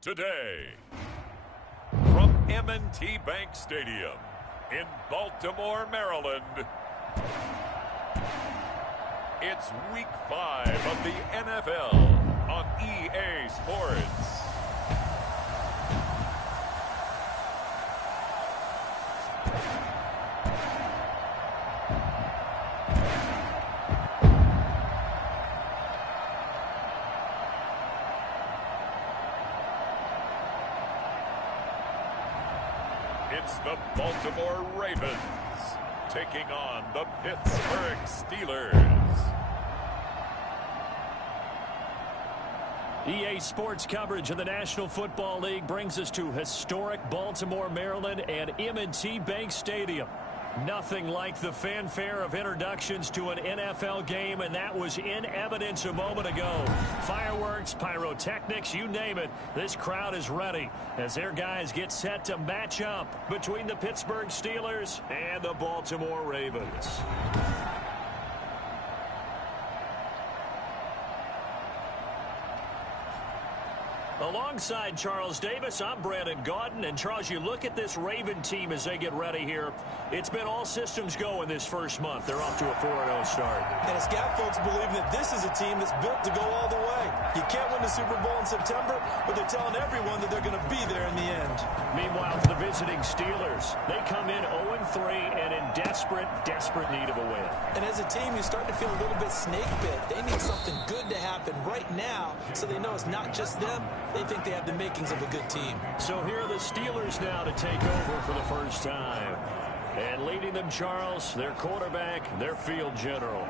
Today, from M&T Bank Stadium in Baltimore, Maryland, it's Week 5 of the NFL on EA Sports. It's the Baltimore Ravens taking on the Pittsburgh Steelers. EA Sports coverage of the National Football League brings us to historic Baltimore, Maryland and M&T Bank Stadium. Nothing like the fanfare of introductions to an NFL game, and that was in evidence a moment ago. Fireworks, pyrotechnics, you name it, this crowd is ready as their guys get set to match up between the Pittsburgh Steelers and the Baltimore Ravens. Alongside Charles Davis, I'm Brandon Gaudin. And Charles, you look at this Raven team as they get ready here. It's been all systems go in this first month. They're off to a 4-0 start. And it's got folks believing that this is a team that's built to go all the way. You can't win the Super Bowl in September, but they're telling everyone that they're going to be there in the end. Meanwhile, for the visiting Steelers, they come in 0-3 and in desperate need of a win. And as a team, you're starting to feel a little bit snake bit. They need something good to happen right now so they know it's not just them. They think they have the makings of a good team. So here are the Steelers now to take over for the first time. And leading them, Charles, their quarterback, their field general.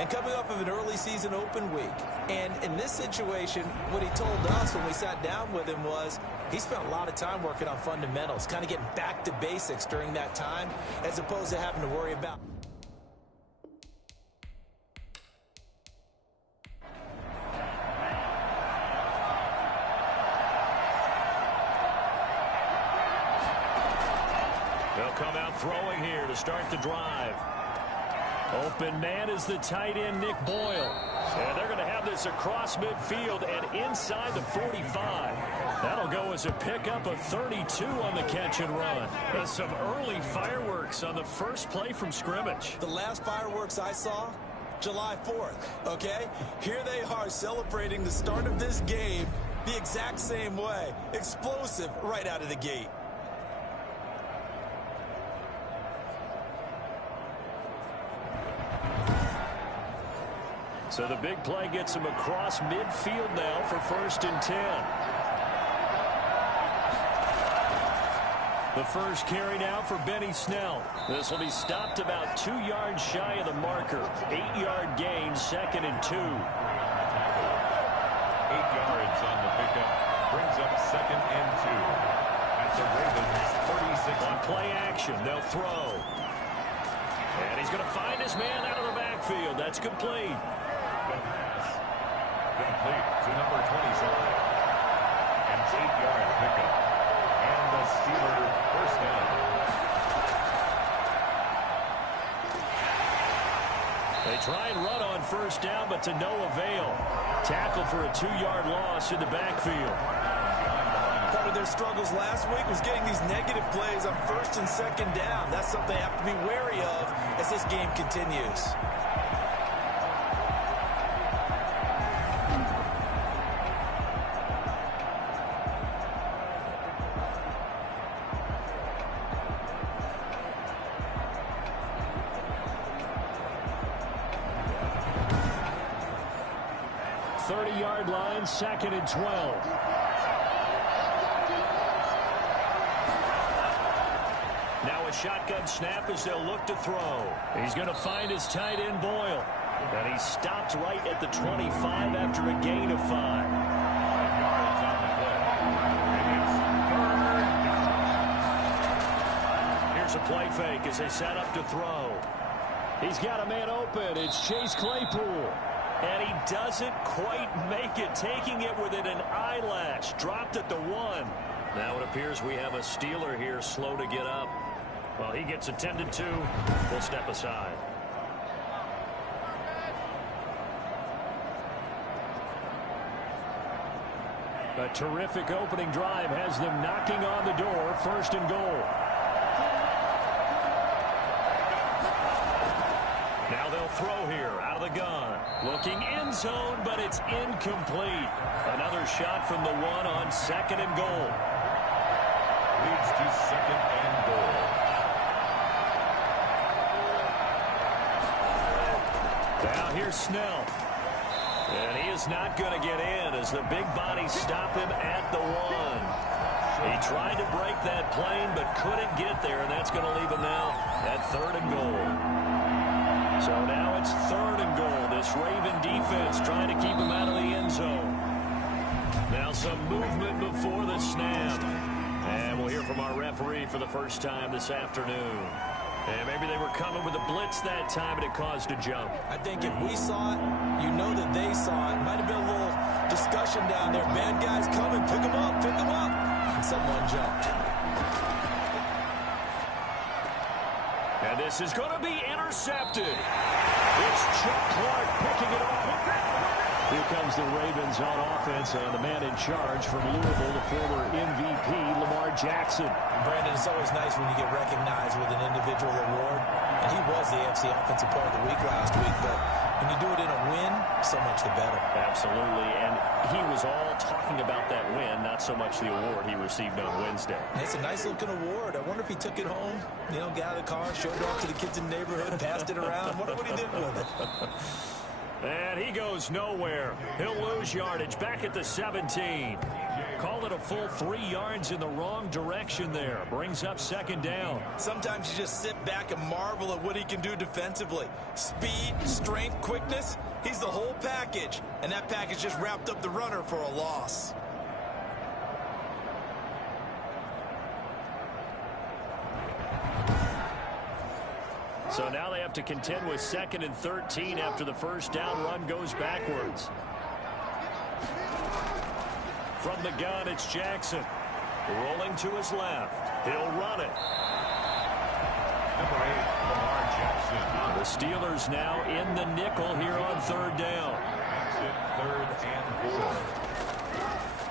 And coming off of an early season open week. And in this situation, what he told us when we sat down with him was he spent a lot of time working on fundamentals, kind of getting back to basics during that time, as opposed to having to worry about. They'll come out throwing here to start the drive. Open man is the tight end, Nick Boyle. And they're going to have this across midfield and inside the 45. That'll go as a pickup of 32 on the catch and run. And some early fireworks on the first play from scrimmage. The last fireworks I saw, July 4th, okay? Here they are celebrating the start of this game the exact same way. Explosive right out of the gate. So the big play gets him across midfield now for 1st and 10. The first carry now for Benny Snell. This will be stopped about 2 yards shy of the marker. 8-yard gain, 2nd and 2. 8 yards on the pickup brings up 2nd and 2 at the Ravens 36. On play action, they'll throw. And he's going to find his man out of the backfield. That's complete. Complete to number 27. And 8-yard pickup. And the Steelers first down. They try and run on first down, but to no avail. Tackle for a 2-yard loss in the backfield. Part of their struggles last week was getting these negative plays on 1st and 2nd down. That's something they have to be wary of as this game continues. Yard line, 2nd and 12. Now a shotgun snap as they'll look to throw. He's going to find his tight end Boyle. And he stopped right at the 25 after a gain of 5. 5 yards on the play. Here's a play fake as they set up to throw. He's got a man open. It's Chase Claypool. And he doesn't quite make it, taking it within an eyelash. Dropped at the 1. Now it appears we have a Steeler here slow to get up. Well, he gets attended to. We'll step aside. A terrific opening drive has them knocking on the door. First and goal. Now they'll throw here out of the gun. Looking end zone, but it's incomplete. Another shot from the one on second and goal. Leads to second and goal. Now here's Snell. And he is not going to get in as the big bodies stop him at the one. He tried to break that plane but couldn't get there, and that's going to leave him now at third and goal. So now it's third and goal. This Raven defense trying to keep him out of the end zone. Now some movement before the snap. And we'll hear from our referee for the first time this afternoon. And maybe they were coming with a blitz that time and it caused a jump. I think if we saw it, you know that they saw it. Might have been a little discussion down there. Bad guys coming. Pick them up. Pick them up. And someone jumped. And this is going to be intercepted. It's Chuck Clark picking it up. Here comes the Ravens on offense, and the man in charge from Louisville, the former MVP, Lamar Jackson. Brandon, it's always nice when you get recognized with an individual award. And he was the AFC Offensive Player of the Week last week, but when you do it in a win, so much the better. Absolutely, and he was all talking about that win, not so much the award he received on Wednesday. It's a nice-looking award. I wonder if he took it home, got out of the car, showed it off to the kids in the neighborhood, passed it around. Wonder what he did with it. And he goes nowhere. He'll lose yardage back at the 17. Call it a full 3 yards in the wrong direction there. Brings up second down. Sometimes you just sit back and marvel at what he can do defensively. Speed, strength, quickness. He's the whole package. And that package just wrapped up the runner for a loss. So now they have to contend with second and 13 after the first down run goes backwards. From the gun, it's Jackson. Rolling to his left. He'll run it. Number 8, Lamar Jackson. The Steelers now in the nickel here on third down. Makes it third and goal.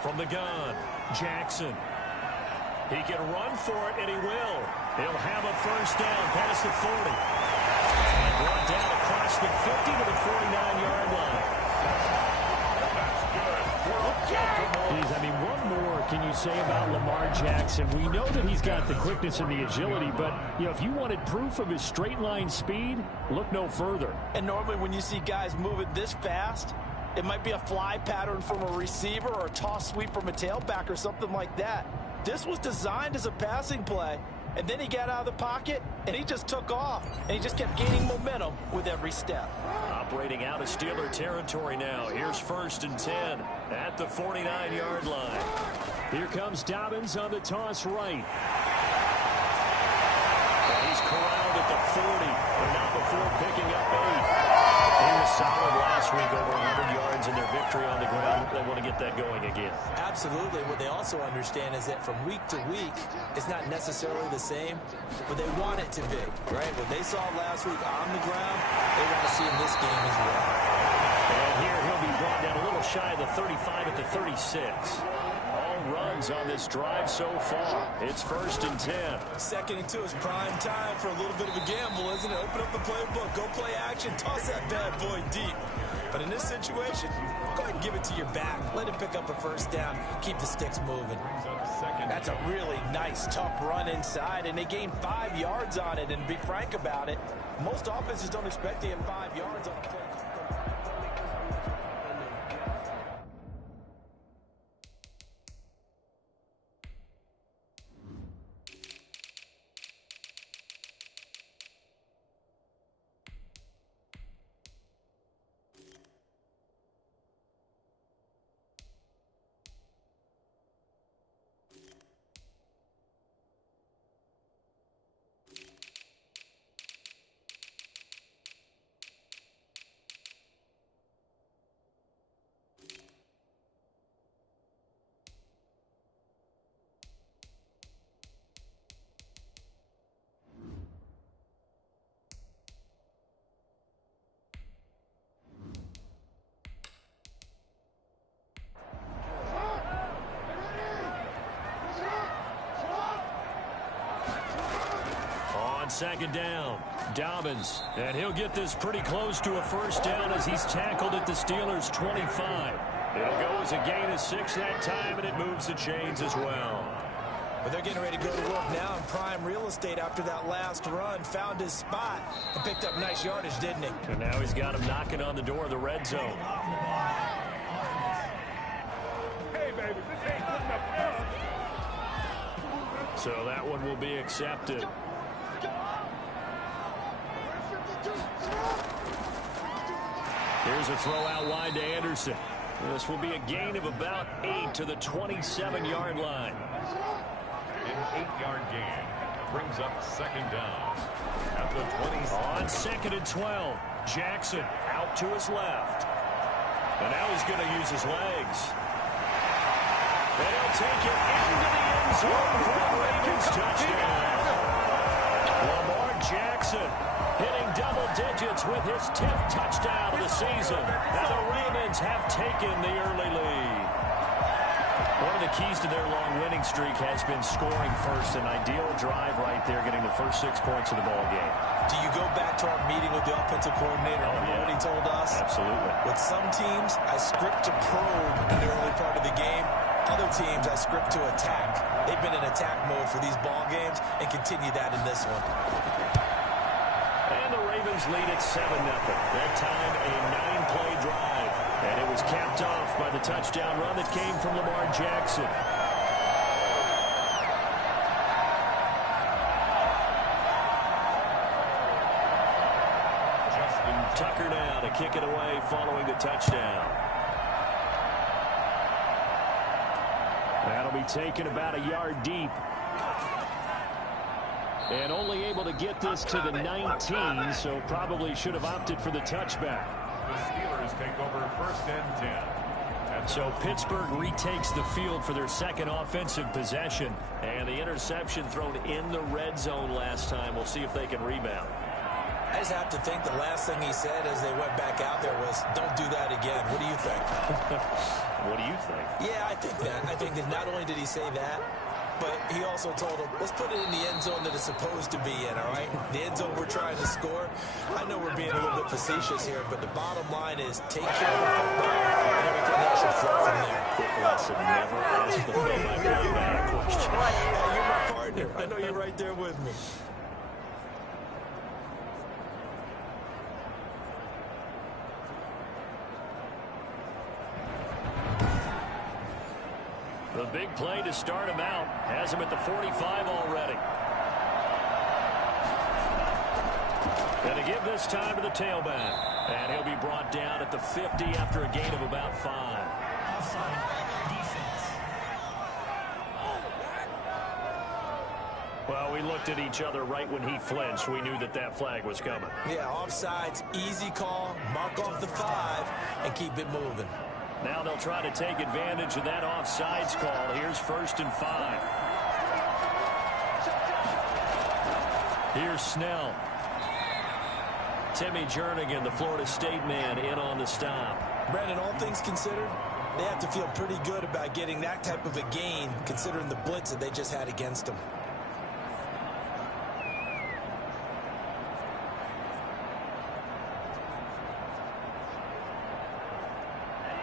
From the gun, Jackson. He can run for it, and he will. He'll have a first down past the 40. And brought down across the 50 to the 49-yard line. That's good. Geez, I mean, what more can you say about Lamar Jackson? We know that he's got the quickness and the agility, but, if you wanted proof of his straight-line speed, look no further. And normally when you see guys moving this fast, it might be a fly pattern from a receiver or a toss sweep from a tailback or something like that. This was designed as a passing play, and then he got out of the pocket, and he just took off, and he just kept gaining momentum with every step. Operating out of Steeler territory now. Here's first and 10 at the 49-yard line. Here comes Dobbins on the toss right. And he's corralled at the 40, but not before picking up 8. He was solid last week, over 100 yards in their victory on the ground. They want to get that going again. Absolutely. What they also understand is that from week to week, it's not necessarily the same, but they want it to be, right? What they saw last week on the ground, they want to see in this game as well. And here he'll be brought down a little shy of the 35 at the 36. All runs on this drive so far. It's first and 10. Second and 2 is prime time for a little bit of a gamble, isn't it? Open up the playbook, go play action, toss that bad boy deep. But in this situation, go ahead and give it to your back. Let him pick up a first down. Keep the sticks moving. That's a really nice, tough run inside, and they gained 5 yards on it. And be frank about it, most offenses don't expect to get 5 yards on a play. second down. Dobbins, and he'll get this pretty close to a first down as he's tackled at the Steelers' 25. It'll go as a gain of 6 that time, and it moves the chains as well. But they're getting ready to go to work now in prime real estate after that last run. Found his spot and picked up nice yardage, didn't he? And now he's got him knocking on the door of the red zone. Hey, baby, this ain't good enough. So that one will be accepted. Here's a throw out wide to Anderson. This will be a gain of about 8 to the 27-yard line. An 8-yard gain brings up second down at the 20. On 2nd and 12, Jackson out to his left. And now he's going to use his legs. And he'll take it into the end zone for the Ravens touchdown. Lamar Jackson hitting double digits with his 10th touchdown of the season. Now the Ravens have taken the early lead. One of the keys to their long winning streak has been scoring first. An ideal drive right there, getting the first 6 points of the ball game. Do you go back to our meeting with the offensive coordinator? Remember what he told us? Absolutely. With some teams, I script to probe in the early part of the game. Other teams, I script to attack. They've been in attack mode for these ball games and continue that in this one. And the Ravens lead at 7-0. That time, a 9-play drive. And it was capped off by the touchdown run that came from Lamar Jackson. Tucker now to kick it away following the touchdown. That'll be taken about a yard deep. And only able to get this to the 19, so probably should have opted for the touchback. The Steelers take over 1st and 10. So Pittsburgh retakes the field for their second offensive possession. And the interception thrown in the red zone last time. We'll see if they can rebound. I just have to think the last thing he said as they went back out there was, don't do that again. What do you think? What do you think? Yeah, I think that. I think that not only did he say that, but he also told him, let's put it in the end zone that it's supposed to be in, all right? The end zone we're trying to score. I know we're being a little bit facetious here, but the bottom line is take care of the football, and everything else should flow from there. Quick lesson, never ask the play-by-play man a question. Yeah, you're my partner. I know you're right there with me. The big play to start him out has him at the 45 already. And to give this time to the tailback. And he'll be brought down at the 50 after a gain of about 5. Well, we looked at each other right when he flinched. We knew that that flag was coming. Yeah, offsides, easy call, mark off the 5, and keep it moving. Now they'll try to take advantage of that offsides call. Here's 1st and 5. Here's Snell. Timmy Jernigan, the Florida State man, in on the stop. Brandon, all things considered, they have to feel pretty good about getting that type of a gain, considering the blitz that they just had against them.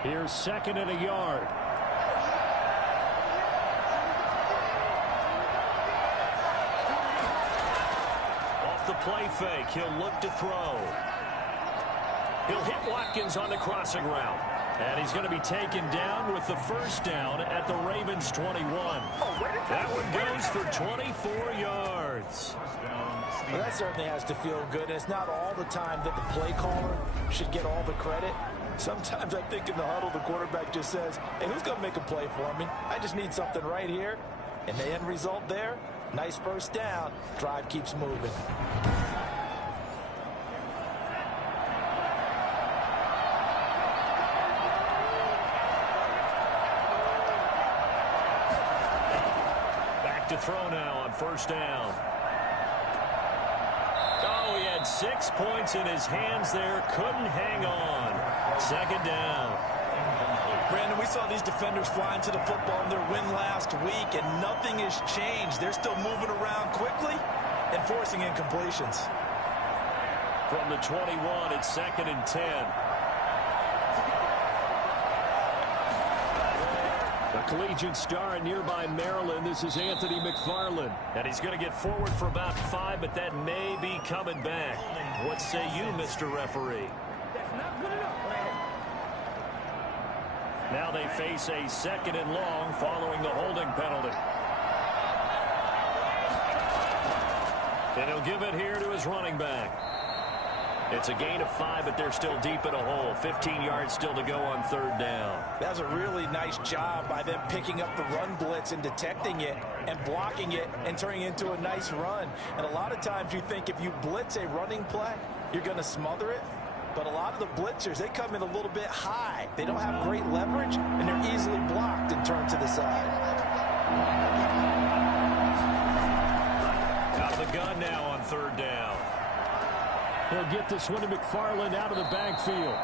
Here's 2nd and a yard. Off the play fake, he'll look to throw. He'll hit Watkins on the crossing route. And he's going to be taken down with the first down at the Ravens' 21. That one goes for 24 yards. Well, that certainly has to feel good. It's not all the time that the play caller should get all the credit. Sometimes I think in the huddle, the quarterback just says, hey, who's going to make a play for me? I just need something right here. And the end result there, nice first down. Drive keeps moving. Back to throw now on first down. Oh, he had 6 points in his hands there. Couldn't hang on. 2nd down. Brandon, we saw these defenders flying to the football in their win last week, and nothing has changed. They're still moving around quickly. and forcing incompletions. From the 21, it's 2nd and 10. A collegiate star in nearby Maryland. This is Anthony McFarland. And he's going to get forward for about 5, but that may be coming back. What say you, Mr. Referee? Now they face a 2nd and long following the holding penalty. And he'll give it here to his running back. It's a gain of 5, but they're still deep in a hole. 15 yards still to go on 3rd down. That was a really nice job by them picking up the run blitz and detecting it and blocking it and turning it into a nice run. And a lot of times you think if you blitz a running play, you're going to smother it. But a lot of the blitzers, they come in a little bit high. They don't have great leverage, and they're easily blocked and turned to the side. Out of the gun now on 3rd down. He'll get this one to McFarland out of the backfield.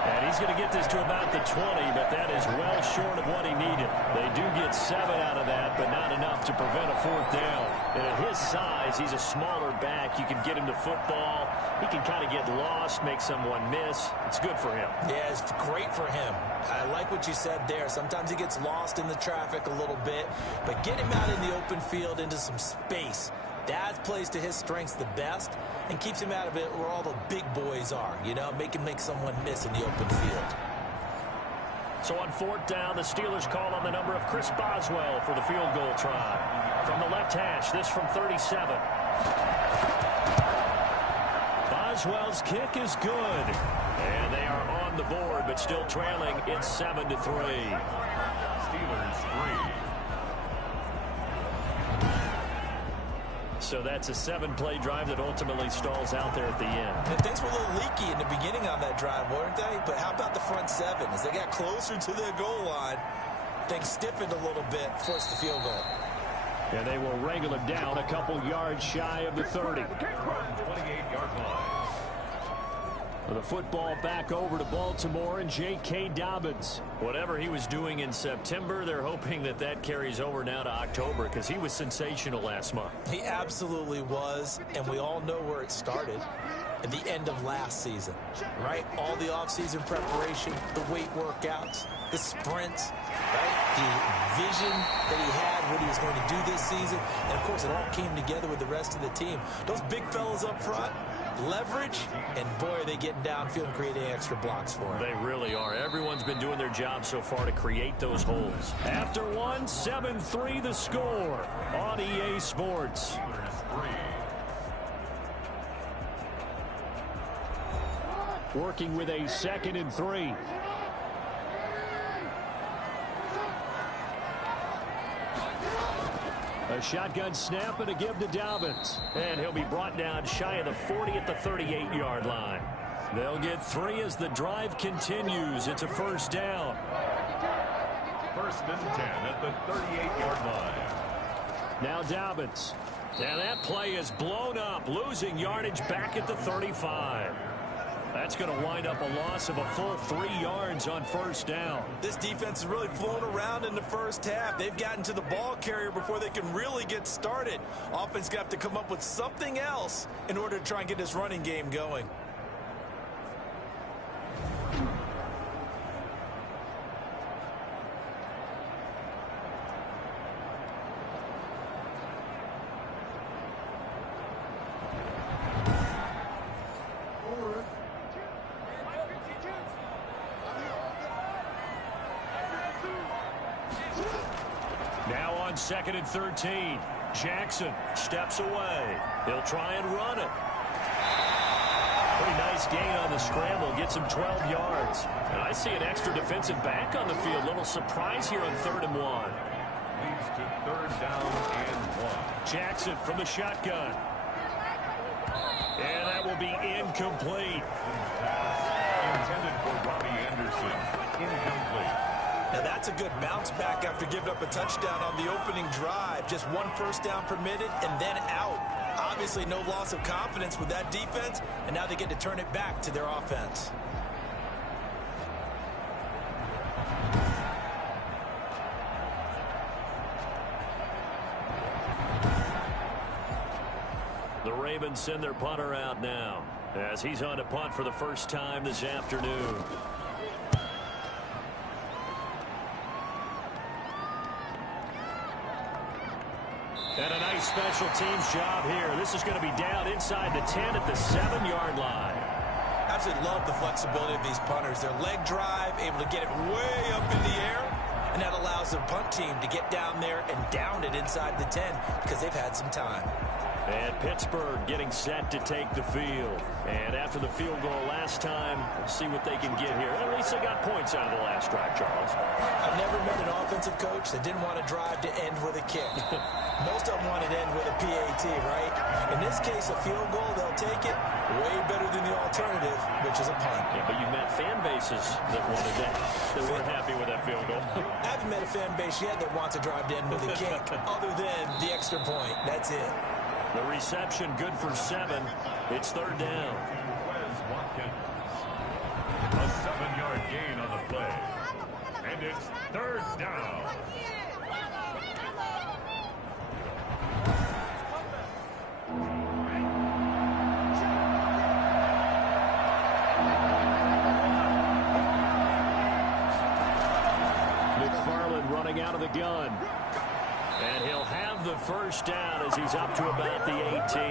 And he's going to get this to about the 20, but that is well short of what he needed. They do get 7 out of that, but not enough to prevent a 4th down. And at his size, he's a smaller back. You can get him to football. He can kind of get lost, make someone miss. It's good for him. Yeah, it's great for him. I like what you said there. Sometimes he gets lost in the traffic a little bit, but get him out in the open field into some space. That plays to his strengths the best and keeps him out of it where all the big boys are, you know, make someone miss in the open field. So on 4th down, the Steelers call on the number of Chris Boswell for the field goal try. From the left hash, this from 37. Boswell's kick is good. And they are on the board, but still trailing. It's 7-3. Steelers 3. So that's a 7-play drive that ultimately stalls out there at the end. And things were a little leaky in the beginning on that drive, weren't they? But how about the front 7? As they got closer to their goal line, things stiffened a little bit, forced the field goal. And they will wrangle him down a couple yards shy of the 30. 28-yard line. The football back over to Baltimore and J.K. Dobbins. Whatever he was doing in September, they're hoping that that carries over now to October because he was sensational last month. He absolutely was, and we all know where it started. At the end of last season, right? All the offseason preparation, the weight workouts, the sprints, right? The vision that he had, what he was going to do this season. And, of course, it all came together with the rest of the team. Those big fellas up front, leverage, and boy, are they getting downfield and creating extra blocks for him. They really are. Everyone's been doing their job so far to create those holes. After one, 7-3 the score on EA Sports. Working with a 2nd and 3. A shotgun snap and a give to Dobbins. And he'll be brought down shy of the 40 at the 38-yard line. They'll get 3 as the drive continues. It's a 1st down. 1st and 10 at the 38-yard line. Now Dobbins. And that play is blown up, losing yardage back at the 35. That's going to wind up a loss of a full 3 yards on 1st down. This defense has really flown around in the first half. They've gotten to the ball carrier before they can really get started. Offense got to come up with something else in order to try and get this running game going. Now on 2nd and 13. Jackson steps away. He'll try and run it. Pretty nice gain on the scramble. Gets him 12 yards. And I see an extra defensive back on the field. Little surprise here on 3rd and 1. Leads to 3rd down and 1. Jackson from the shotgun. And that will be incomplete. Intended for Robbie Anderson. Incomplete. Now that's a good bounce back after giving up a touchdown on the opening drive. Just 1 first down permitted and then out. Obviously no loss of confidence with that defense, and now they get to turn it back to their offense. Ravens send their punter out now as he's on to punt for the first time this afternoon. And a nice special teams job here. This is going to be down inside the 10 at the 7-yard line. Absolutely love the flexibility of these punters. Their leg drive, able to get it way up in the air, and that allows the punt team to get down there and down it inside the 10 because they've had some time. And Pittsburgh getting set to take the field. And after the field goal last time, we'll see what they can get here. At least they got points out of the last drive, Charles. I've never met an offensive coach that didn't want to drive to end with a kick. Most of them want to end with a PAT, right? In this case, a field goal, they'll take it way better than the alternative, which is a punt. Yeah, but you've met fan bases that wanted that, that weren't happy with that field goal. I haven't met a fan base yet that wants to drive to end with a kick, other than the extra point. That's it. The reception good for 7. It's third down. A 7-yard gain on the play. And it's third down. McFarland running out of the gun. And he'll have the first down as he's up to about the 18.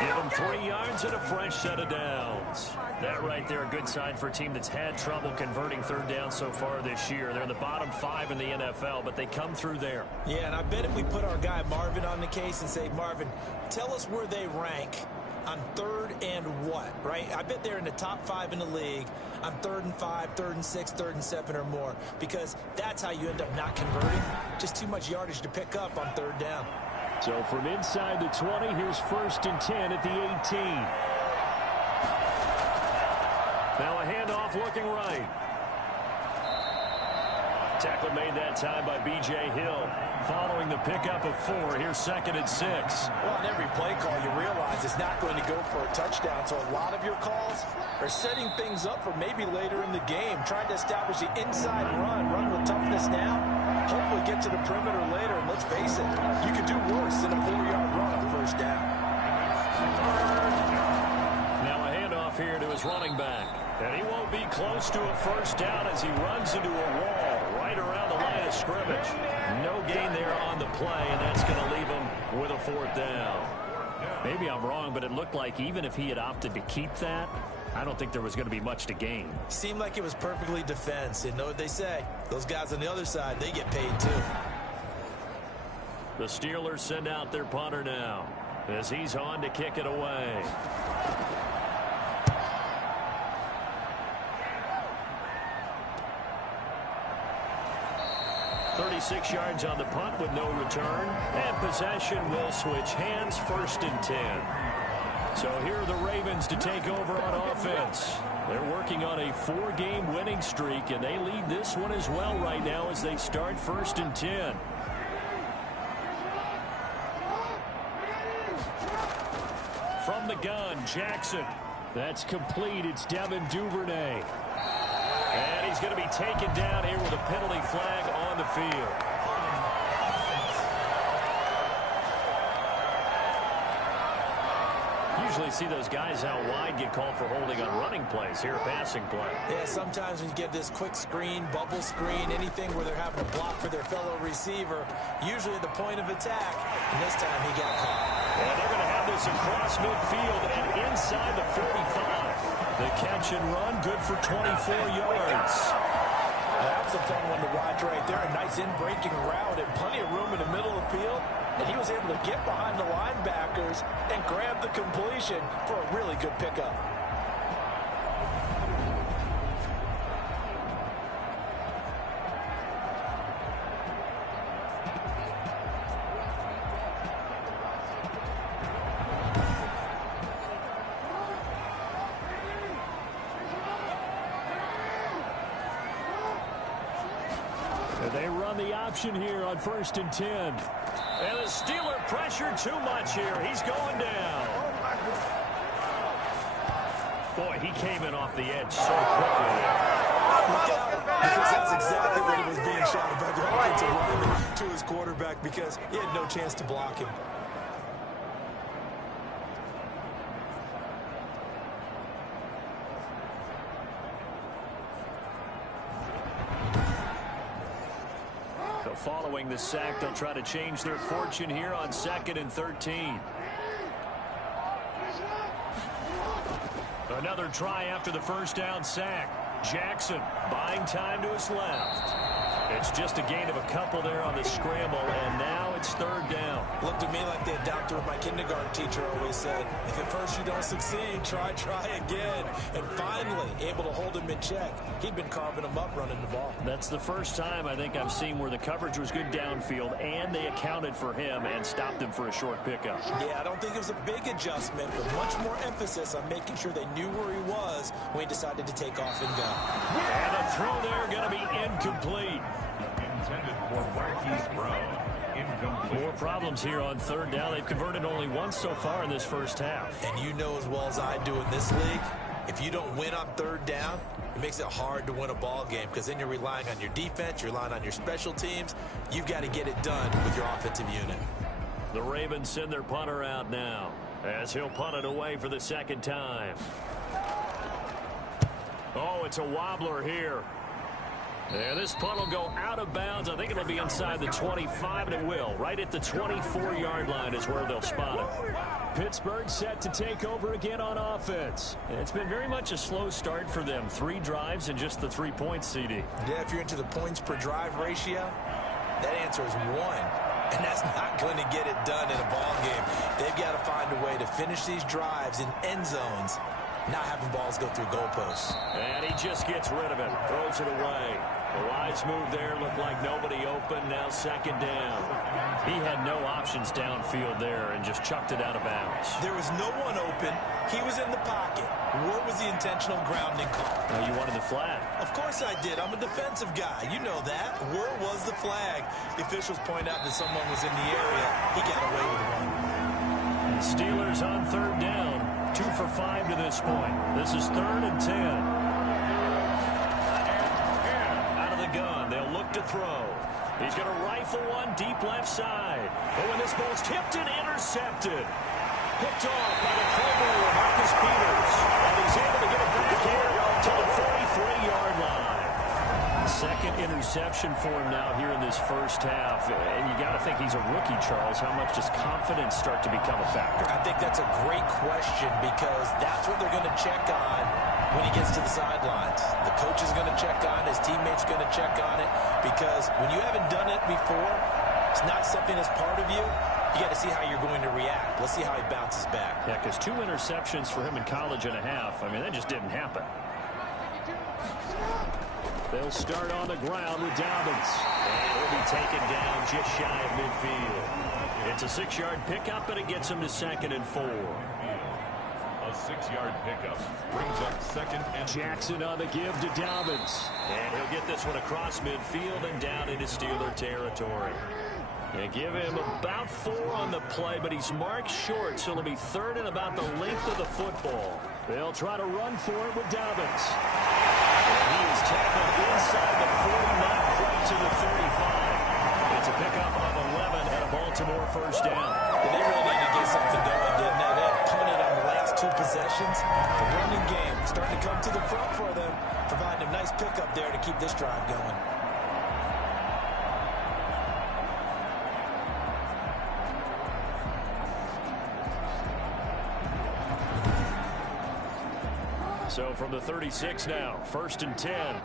Give him 3 yards and a fresh set of downs. That right there, a good sign for a team that's had trouble converting third down so far this year. They're in the bottom 5 in the NFL, but they come through there. Yeah, and I bet if we put our guy Marvin on the case and say, Marvin, tell us where they rank on third and what, right? I bet they're in the top 5 in the league on 3rd and 5, 3rd and 6, 3rd and 7 or more, because that's how you end up not converting. Just too much yardage to pick up on third down. So from inside the 20, here's 1st and 10 at the 18. Now a handoff looking right. Tackle made that time by B.J. Hill. Following the pickup of 4, here's 2nd and 6. Well, on every play call, you realize it's not going to go for a touchdown. So a lot of your calls are setting things up for maybe later in the game, trying to establish the inside run with toughness now. Hopefully get to the perimeter later. And let's face it, you could do worse than a 4-yard run on first down. Now a handoff here to his running back. And he won't be close to a first down as he runs into a wall right around the line of scrimmage. No gain there on the play, and that's going to leave him with a 4th down. Maybe I'm wrong, but it looked like even if he had opted to keep that, I don't think there was going to be much to gain. Seemed like it was perfectly defense. And know what they say? Those guys on the other side, they get paid too. The Steelers send out their punter now as he's on to kick it away. 36 yards on the punt with no return. And possession will switch hands, 1st and 10. So here are the Ravens to take over on offense. They're working on a 4-game winning streak, and they lead this one as well right now as they start 1st and 10. From the gun, Jackson. That's complete. It's Devin Duvernay. And he's going to be taken down here with a penalty flag on the field. Usually see those guys out wide get called for holding on running plays. Here, a passing play. Yeah, sometimes when you get this quick screen, bubble screen, anything where they're having to block for their fellow receiver, usually at the point of attack, and this time he got caught. And they're going to have this across midfield and inside the 45. The catch and run, good for 24 yards. That was a fun one to watch right there. A nice in-breaking route and plenty of room in the middle of the field. And he was able to get behind the linebackers and grab the completion for a really good pickup. They run the option here on 1st and 10. And the Steeler pressure too much here. He's going down. Boy, he came in off the edge so quickly there. Look out, because that's exactly what he was being shouted by the offensive lineman to his quarterback because he had no chance to block him. following the sack. They'll try to change their fortune here on 2nd and 13. Another try after the first down sack. Jackson buying time to his left. It's just a gain of a couple there on the scramble, and now it's 3rd down. Looked to me like the adopter of my kindergarten teacher always said, if at first you don't succeed, try again. And finally, able to hold him in check. He'd been carving him up running the ball. That's the first time I think I've seen where the coverage was good downfield, and they accounted for him and stopped him for a short pickup. Yeah, I don't think it was a big adjustment, but much more emphasis on making sure they knew where he was when he decided to take off and go. And the throw there going to be incomplete. Intended for Marquise Brown. Incomplete. More problems here on 3rd down. They've converted only once so far in this first half. And you know as well as I do in this league, if you don't win on 3rd down, it makes it hard to win a ball game because then you're relying on your defense, you're relying on your special teams. You've got to get it done with your offensive unit. The Ravens send their punter out now as he'll punt it away for the 2nd time. Oh, it's a wobbler here. And this punt will go out of bounds. I think it'll be inside the 25, and it will. Right at the 24-yard line is where they'll spot it. Pittsburgh set to take over again on offense. It's been very much a slow start for them. 3 drives and just the 3 points, CD. Yeah, if you're into the points per drive ratio, that answer is 1. And that's not going to get it done in a ball game. They've got to find a way to finish these drives in end zones, not having balls go through goalposts. And he just gets rid of it, throws it away. The wise move there, looked like nobody open, now 2nd down. He had no options downfield there and just chucked it out of bounds. There was no one open. He was in the pocket. Where was the intentional grounding call? Oh, you wanted the flag. Of course I did. I'm a defensive guy. You know that. Where was the flag? The officials point out that someone was in the area. He got away with one. The Steelers on 3rd down. 2 for 5 to this point. This is 3rd and 10. Out of the gun, they'll look to throw. He's going to rifle one deep left side. Oh, and this ball's tipped and intercepted. Picked off by the Cobra, Marcus Peters. And he's able to get it back here to the 43-yard line. 2nd interception for him now here in this first half. And you got to think he's a rookie, Charles. How much does confidence start to become a factor? I think that's a great question because that's what they're going to check on when he gets to the sidelines. The coach is going to check on it. His teammates going to check on it because when you haven't done it before, it's not something that's part of you. You got to see how you're going to react. Let's see how he bounces back. Yeah, because 2 interceptions for him in college and a half. I mean, that just didn't happen. They'll start on the ground with Dobbins. And he'll be taken down just shy of midfield. It's a 6-yard pickup, and it gets him to 2nd and 4. A 6-yard pickup brings up 2nd and Jackson on the give to Dobbins. And he'll get this one across midfield and down into Steeler territory. They give him about 4 on the play, but he's marked short, so it'll be 3rd and about the length of the football. They'll try to run for it with Dobbins. And he is tackled inside the 40, not quite to the 35. It's a pickup of 11 and a Baltimore first down. But they really need to get something going, didn't they? They had punted on the last 2 possessions. The running game starting to come to the front for them, providing a nice pickup there to keep this drive going. So from the 36 now, 1st and 10.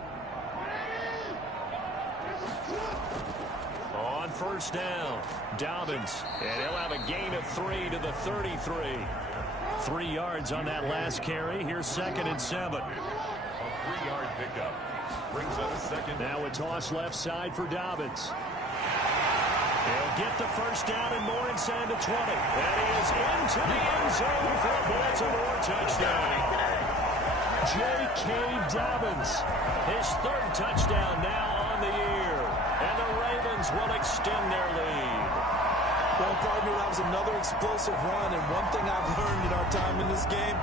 On 1st down, Dobbins, and he'll have a gain of 3 to the 33. 3 yards on that last carry. Here's 2nd and 7. a 3-yard pickup brings up 2nd. Now a toss left side for Dobbins. He'll get the first down and more inside the 20. That is into the end zone for a Baltimore touchdown. J.K. Dobbins, his 3rd touchdown now on the year. And the Ravens will extend their lead. Well, partner, that was another explosive run. And one thing I've learned in our time in this game,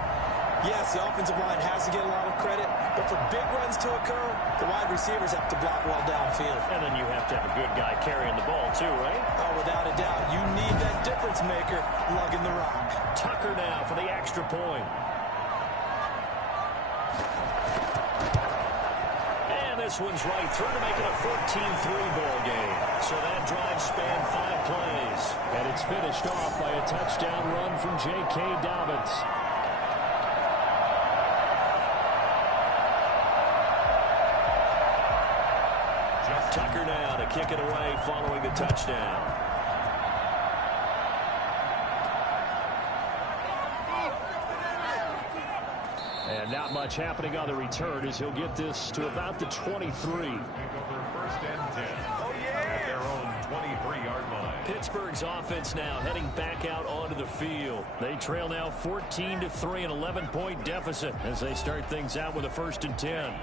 yes, the offensive line has to get a lot of credit. But for big runs to occur, the wide receivers have to block well downfield. And then you have to have a good guy carrying the ball, too, right? Oh, without a doubt. You need that difference maker lugging the rock. Tucker now for the extra point. This one's right through to make it a 14-3 ball game. So that drive spanned 5 plays. And it's finished off by a touchdown run from J.K. Dobbins. Tucker now to kick it away following the touchdown. And not much happening on the return as he'll get this to about the 23. Take over 1st and 10 at their own 23-yard line. Pittsburgh's offense now heading back out onto the field. They trail now 14-3, an 11-point deficit as they start things out with a 1st and 10.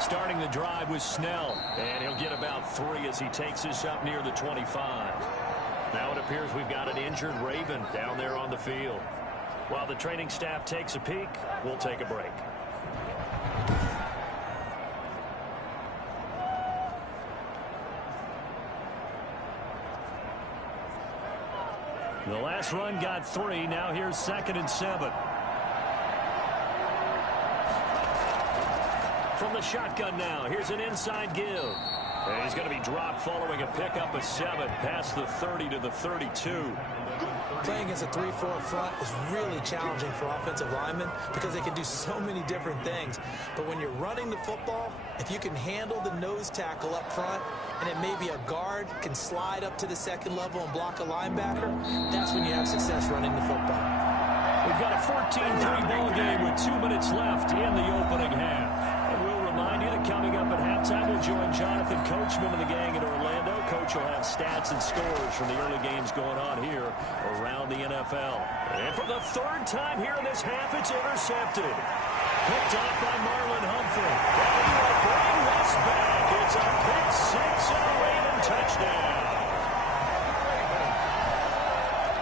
Starting the drive with Snell, and he'll get about 3 as he takes this up near the 25. Now it appears we've got an injured Raven down there on the field. While the training staff takes a peek, we'll take a break. The last run got 3. Now here's 2nd and 7. From the shotgun now, here's an inside give. And he's going to be dropped following a pickup of 7 past the 30 to the 32. Playing against a 3-4 front is really challenging for offensive linemen because they can do so many different things. But when you're running the football, if you can handle the nose tackle up front, and then maybe a guard can slide up to the 2nd level and block a linebacker, that's when you have success running the football. We've got a 14-3 ball game with 2 minutes left in the opening half. Remind you that coming up at halftime, we'll join Jonathan Coachman and the gang in Orlando. Coach will have stats and scores from the early games going on here around the NFL. And for the 3rd time here in this half, it's intercepted. Picked off by Marlon Humphrey. And he will bring this back. It's a pick 6 and a Raven touchdown.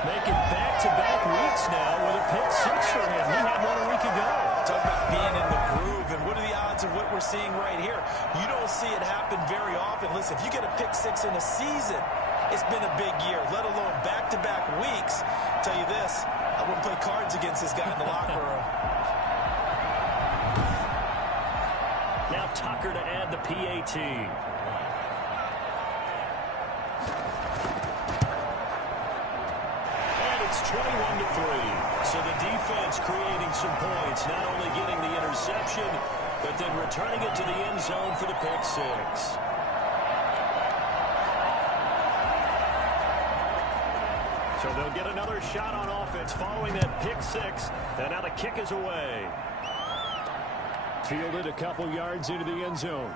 Making back-to-back weeks now with a pick 6 for him. He had one a week ago. Talk about being in the groove, and what are the odds of what we're seeing right here? You don't see it happen very often. Listen, if you get a pick 6 in a season, it's been a big year, let alone back-to-back weeks. I'll tell you this, I wouldn't play cards against this guy in the locker room. Now Tucker to add the PAT. And it's 21-3. So the defense creating some points, not only getting the interception, but then returning it to the end zone for the pick 6. So they'll get another shot on offense following that pick 6. And now the kick is away. Fielded a couple yards into the end zone.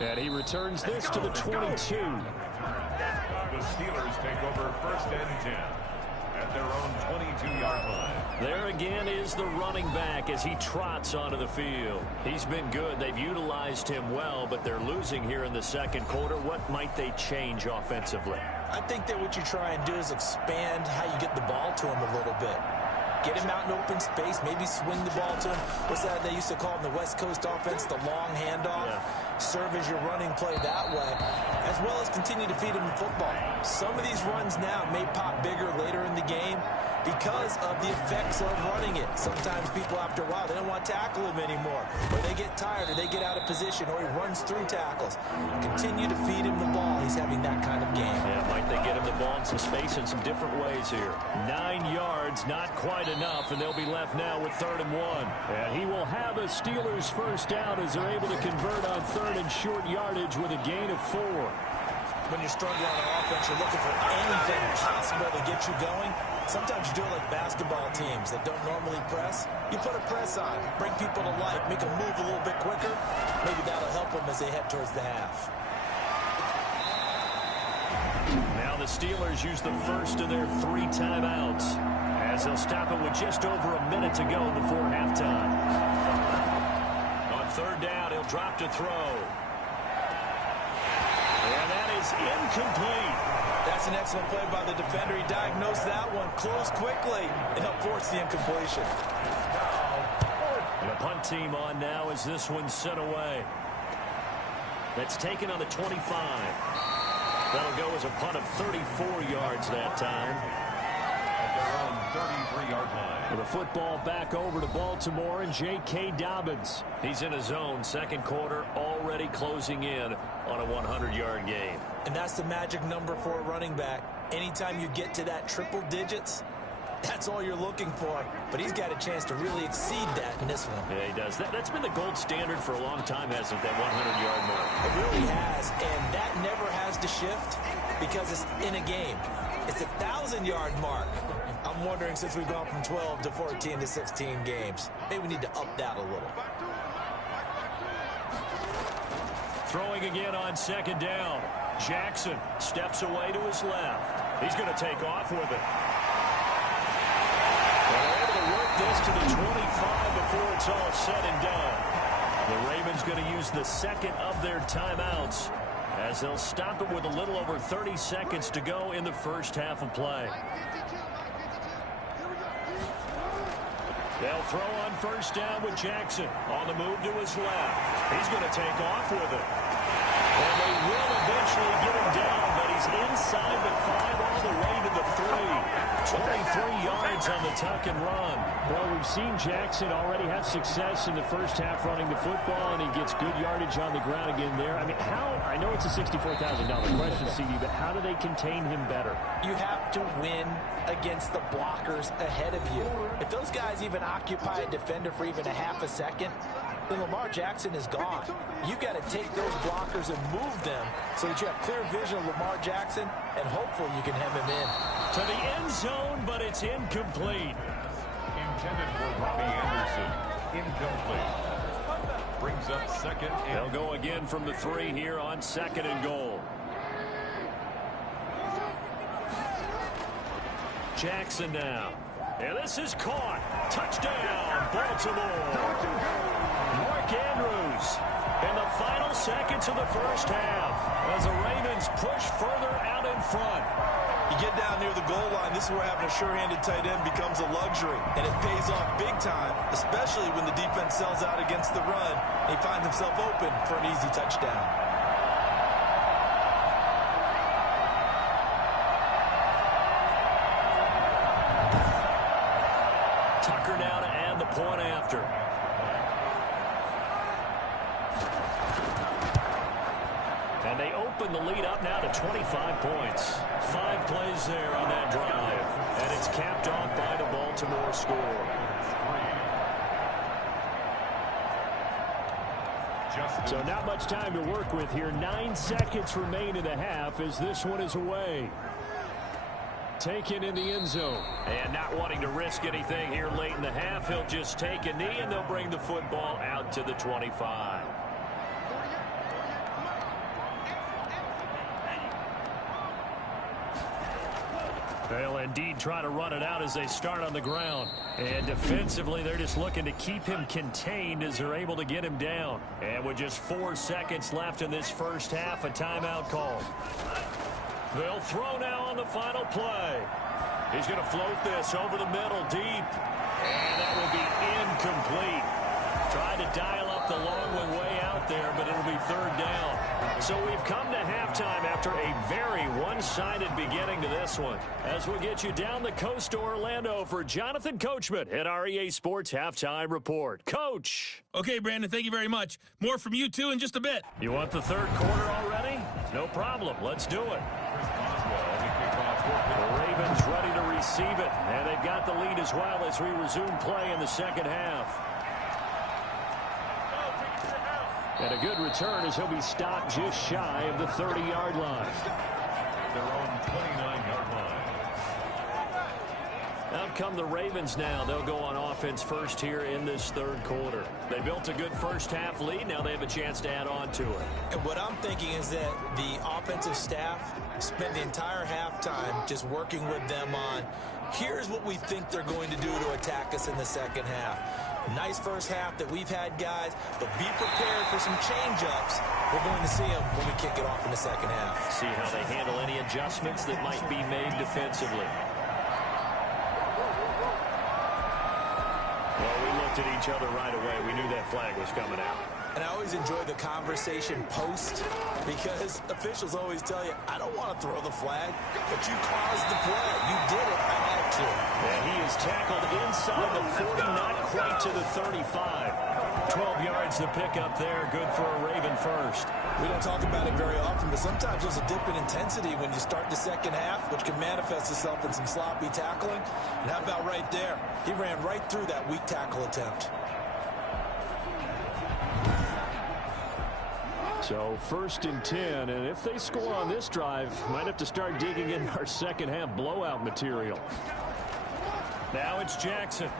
And he returns this to the 22. The Steelers take over 1st and 10 at their own 22-yard line. There again is the running back as he trots onto the field. He's been good. They've utilized him well, but they're losing here in the 2nd quarter. What might they change offensively? I think that what you try and do is expand how you get the ball to him a little bit. Get him out in open space, maybe swing the ball to him. What's that they used to call in the West Coast offense, the long handoff? Yeah. Serve as your running play that way, as well as continue to feed him the football. Some of these runs now may pop bigger later in the game because of the effects of running it. Sometimes people, after a while, they don't want to tackle him anymore, or they get tired, or they get out of position, or he runs through tackles. Continue to feed him the ball. He's having that kind of game. Yeah, might they get him the ball in some space in some different ways here. 9 yards, not quite enough, and they'll be left now with 3rd and 1. And he will have a Steelers 1st down as they're able to convert on 3rd and short yardage with a gain of 4. When you're struggling on offense, you're looking for anything possible to get you going. Sometimes you do it like basketball teams that don't normally press. You put a press on, bring people to life, make them move a little bit quicker. Maybe that'll help them as they head towards the half. Now the Steelers use the first of their 3 timeouts as they'll stop it with just over a minute to go before halftime. On 3rd down, he'll drop to throw. And that is incomplete. That's an excellent play by the defender. He diagnosed that one, closed quickly, and helped force the incompletion. And a punt team on now as this one's sent away. That's taken on the 25. That'll go as a punt of 34 yards that time. At their own 33-yard With the football back over to Baltimore and J.K. Dobbins. He's in his zone, second quarter, already closing in on a 100-yard game. And that's the magic number for a running back. Anytime you get to that triple digits, that's all you're looking for. But he's got a chance to really exceed that in this one. Yeah, he does. That's been the gold standard for a long time, hasn't it, that 100-yard mark? It really has, and that never has to shift because it's in a game. It's a 1,000-yard mark. I'm wondering, since we've gone from 12 to 14 to 16 games, maybe we need to up that a little. Throwing again on second down. Jackson steps away to his left. He's going to take off with it. They're able to work this to the 25 before it's all said and done. The Ravens going to use the second of their timeouts as they'll stop it with a little over 30 seconds to go in the first half of play. They'll throw on first down with Jackson on the move to his left. He's going to take off with it. And they will eventually get him down, but he's inside the 5 all the way to the 3. 23 yards on the tuck and run. Well, we've seen Jackson already have success in the first half running the football, and he gets good yardage on the ground again there. I mean, I know it's a $64,000 question, CD, but how do they contain him better? You have to win against the blockers ahead of you. If those guys even occupy a defender for even a half a second, then Lamar Jackson is gone. You've got to take those blockers and move them so that you have clear vision of Lamar Jackson, and hopefully you can hem him in. To the end zone, but it's incomplete. Intended for Robbie Anderson. Incomplete. Brings up second. They'll go again from the 3 here on second and goal. Jackson now. And this is caught. Touchdown, Baltimore. Mark Andrews in the final seconds of the first half as the Ravens push further out in front. You get down near the goal line, this is where having a sure-handed tight end becomes a luxury, and it pays off big time, especially when the defense sells out against the run. He finds himself open for an easy touchdown. Tucker now to add the point after. And they open the lead up now to 25 points. 5 plays there on that drive. And it's capped off by the Baltimore score. So not much time to work with here. 9 seconds remain in the half as this one is away. Taken in the end zone. And not wanting to risk anything here late in the half, he'll just take a knee and they'll bring the football out to the 25. They'll indeed try to run it out as they start on the ground. And defensively, they're just looking to keep him contained as they're able to get him down. And with just 4 seconds left in this first half, a timeout call. They'll throw now on the final play. He's going to float this over the middle deep. And that will be incomplete. Tried to dial up the long one way out there, but it'll be third down. So we've come to halftime after a very one-sided beginning to this one. As we get you down the coast to Orlando for Jonathan Coachman at our EA Sports Halftime Report. Coach. Okay, Brandon, thank you very much. More from you, too, in just a bit. You want the third quarter already? No problem. Let's do it. The Ravens ready to receive it, and they've got the lead as well as we resume play in the second half. And a good return as he'll be stopped just shy of the 30-yard line. Their own 29-yard line. Out come the Ravens now. They'll go on offense first here in this third quarter. They built a good first half lead. Now they have a chance to add on to it. And what I'm thinking is that the offensive staff spent the entire halftime just working with them on, here's what we think they're going to do to attack us in the second half. Nice first half that we've had, guys, but be prepared for some change-ups. We're going to see them when we kick it off in the second half. See how they handle any adjustments that might be made defensively. Well, we looked at each other right away. We knew that flag was coming out. And I always enjoy the conversation post because officials always tell you, I don't want to throw the flag, but you caused the play. You did it. I had to. Yeah, he He's tackled inside the 40, not quite to the 35. 12 yards to pick up there. Good for a Raven first. We don't talk about it very often, but sometimes there's a dip in intensity when you start the second half, which can manifest itself in some sloppy tackling. And how about right there? He ran right through that weak tackle attempt. So 1st and 10, and if they score on this drive, might have to start digging in our second half blowout material. Now it's Jackson.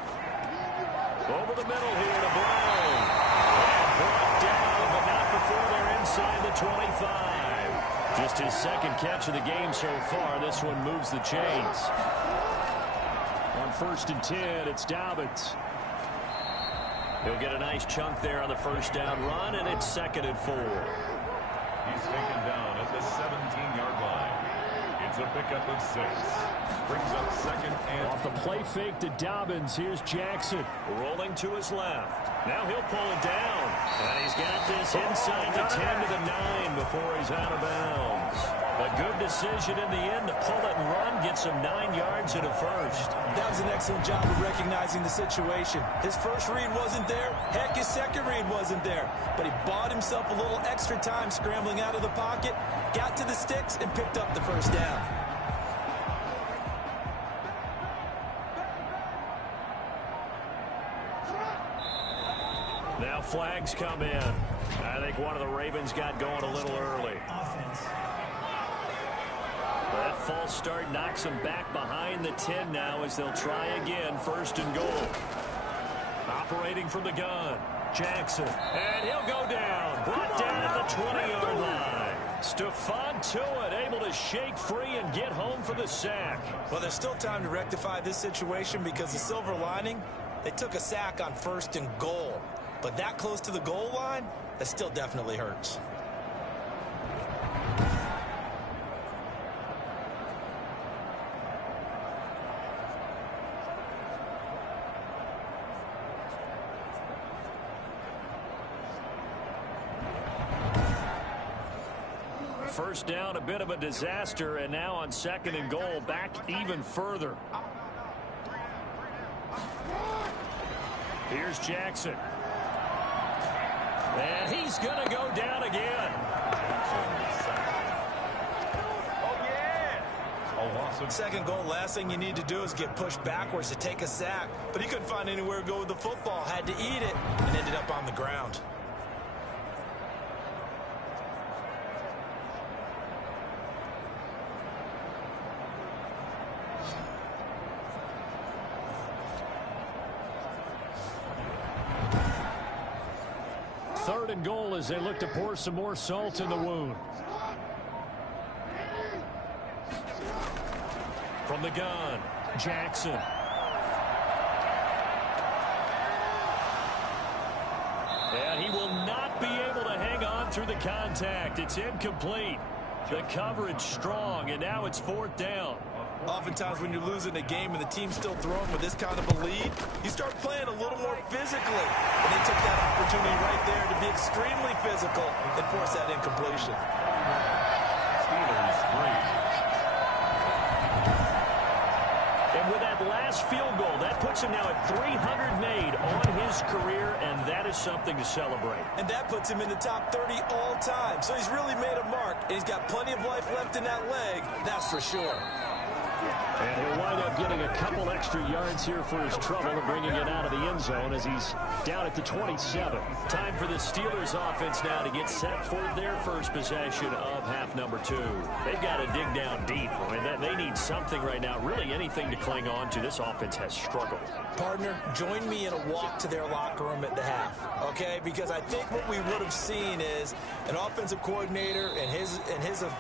Over the middle here to Brown. And brought down, but not before they're inside the 25. Just his second catch of the game so far. This one moves the chains. On 1st and 10, it's Dobbins. He'll get a nice chunk there on the first down run, and it's 2nd and 4. He's taken down at the 17-yard line. It's a pickup of 6. Brings up 2nd and... Off the play fake to Dobbins, here's Jackson. Rolling to his left. Now he'll pull it down. And he's got this inside the 10 to the 9 before he's out of bounds. A good decision in the end to pull it and run, get some 9 yards and a first. That was an excellent job of recognizing the situation. His first read wasn't there. Heck, his second read wasn't there. But he bought himself a little extra time scrambling out of the pocket, got to the sticks, and picked up the first down. Now flags come in. I think one of the Ravens got going a little early. That false start knocks them back behind the 10 now as they'll try again. 1st and goal. Operating from the gun. Jackson. And he'll go down. Brought down at the 20-yard line. Stephon Tuitt able to shake free and get home for the sack. Well, there's still time to rectify this situation because the silver lining, they took a sack on 1st and goal. But that close to the goal line, that still definitely hurts. First down, a bit of a disaster, and now on 2nd and goal, back even further. Here's Jackson. And he's going to go down again. Second goal, last thing you need to do is get pushed backwards to take a sack. But he couldn't find anywhere to go with the football, had to eat it, and ended up on the ground. Third and goal as they look to pour some more salt in the wound. From the gun, Jackson. And he will not be able to hang on through the contact. It's incomplete. The coverage strong, and now it's 4th down. Oftentimes when you're losing a game and the team's still throwing with this kind of a lead, you start playing a little more physically. And they took that opportunity right there to be extremely physical and force that incompletion. Steelers 3. And with that last field goal, that puts him now at 300 made on his career, and that is something to celebrate. And that puts him in the top 30 all time. So he's really made a mark, and he's got plenty of life left in that leg, that's for sure. And he'll wind up getting a couple extra yards here for his trouble and bringing it out of the end zone as he's down at the 27. Time for the Steelers offense now to get set for their first possession of half number 2. They've got to dig down deep. I mean, they need something right now, really anything to cling on to. This offense has struggled. Partner, join me in a walk to their locker room at the half, okay? Because I think what we would have seen is an offensive coordinator and his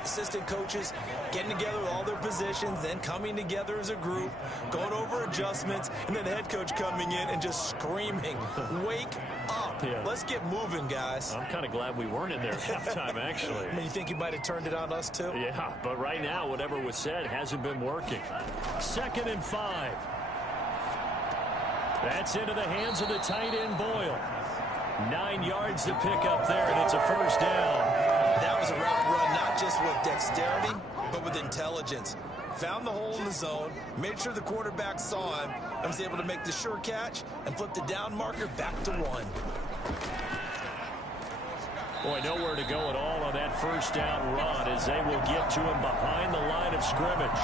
assistant coaches getting together with all their positions, then coming together as a group, going over adjustments, and then the head coach coming in and just screaming, wake up. Yeah. Let's get moving, guys. I'm kind of glad we weren't in there at halftime, actually. I mean, you think you might have turned it on us, too? Yeah, but right now, whatever was said hasn't been working. 2nd and 5. That's into the hands of the tight end, Boyle. 9 yards to pick up there, and it's a first down. That was a route run, not just with dexterity, but with intelligence. found the hole in the zone, made sure the quarterback saw him, and was able to make the sure catch and flip the down marker back to 1. Boy, nowhere to go at all on that first down run as they will get to him behind the line of scrimmage.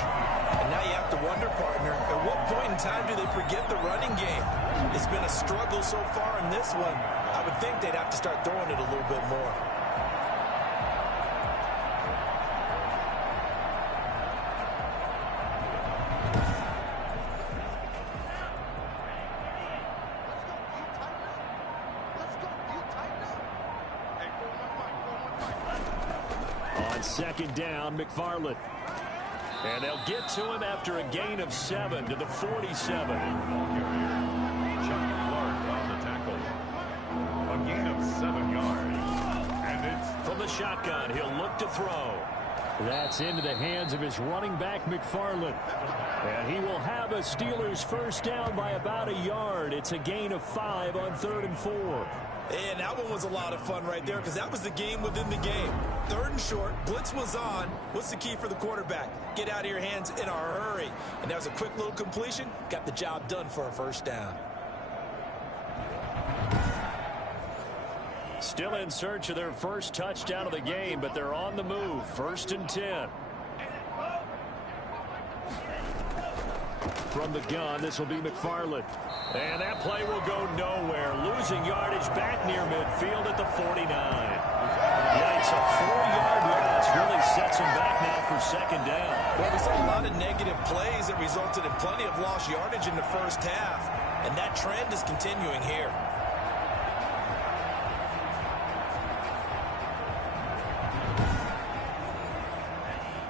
And now you have to wonder, partner, at what point in time do they forget the running game? It's been a struggle so far in this one. I would think they'd have to start throwing it a little bit more. Second down, McFarland. And they'll get to him after a gain of 7 to the 47. Chuck Clark on the tackle. A gain of 7 yards. And it's from the shotgun. He'll look to throw. That's into the hands of his running back, McFarland. And he will have a Steelers first down by about a yard. It's a gain of 5 on 3rd and 4. And that one was a lot of fun right there because that was the game within the game. 3rd and short, blitz was on. What's the key for the quarterback? Get out of your hands in a hurry. And that was a quick little completion. Got the job done for a first down. Still in search of their first touchdown of the game, but they're on the move. 1st and 10. From the gun, this will be McFarland. And that play will go nowhere. Losing yardage back near midfield at the 49. Yikes, a 4-yard loss really sets him back now for 2nd down. Well, we saw a lot of negative plays that resulted in plenty of lost yardage in the first half. And that trend is continuing here.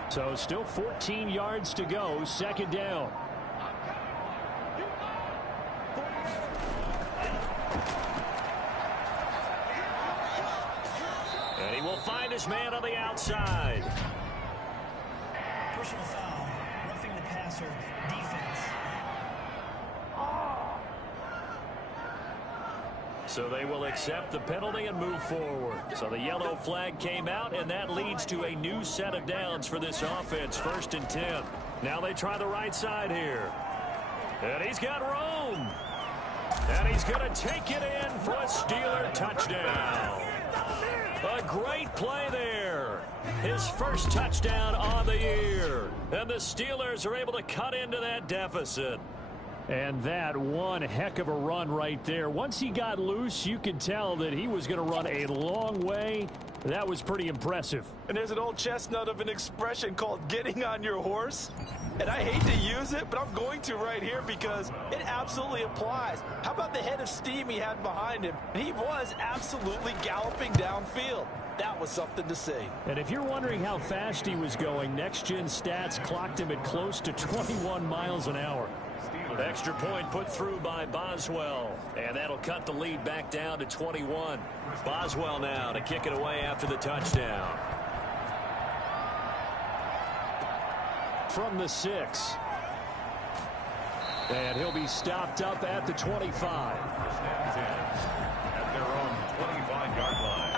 So still 14 yards to go, 2nd down. And he will find his man on the outside. Personal foul, roughing the passer, defense. So they will accept the penalty and move forward. So the yellow flag came out, and that leads to a new set of downs for this offense. 1st and 10. Now they try the right side here. And he's got room. And he's going to take it in for a Steeler touchdown. A great play there. His first touchdown on the year. And the Steelers are able to cut into that deficit. And that one heck of a run right there. Once he got loose, you could tell that he was going to run a long way. That was pretty impressive. And there's an old chestnut of an expression called getting on your horse. And I hate to use it, but I'm going to right here because it absolutely applies. How about the head of steam he had behind him? He was absolutely galloping downfield. That was something to see. And if you're wondering how fast he was going, Next Gen Stats clocked him at close to 21 miles an hour. Extra point put through by Boswell. And that'll cut the lead back down to 21. Boswell now to kick it away after the touchdown. From the 6. And he'll be stopped up at the 25. Stands in at their own 25-yard line.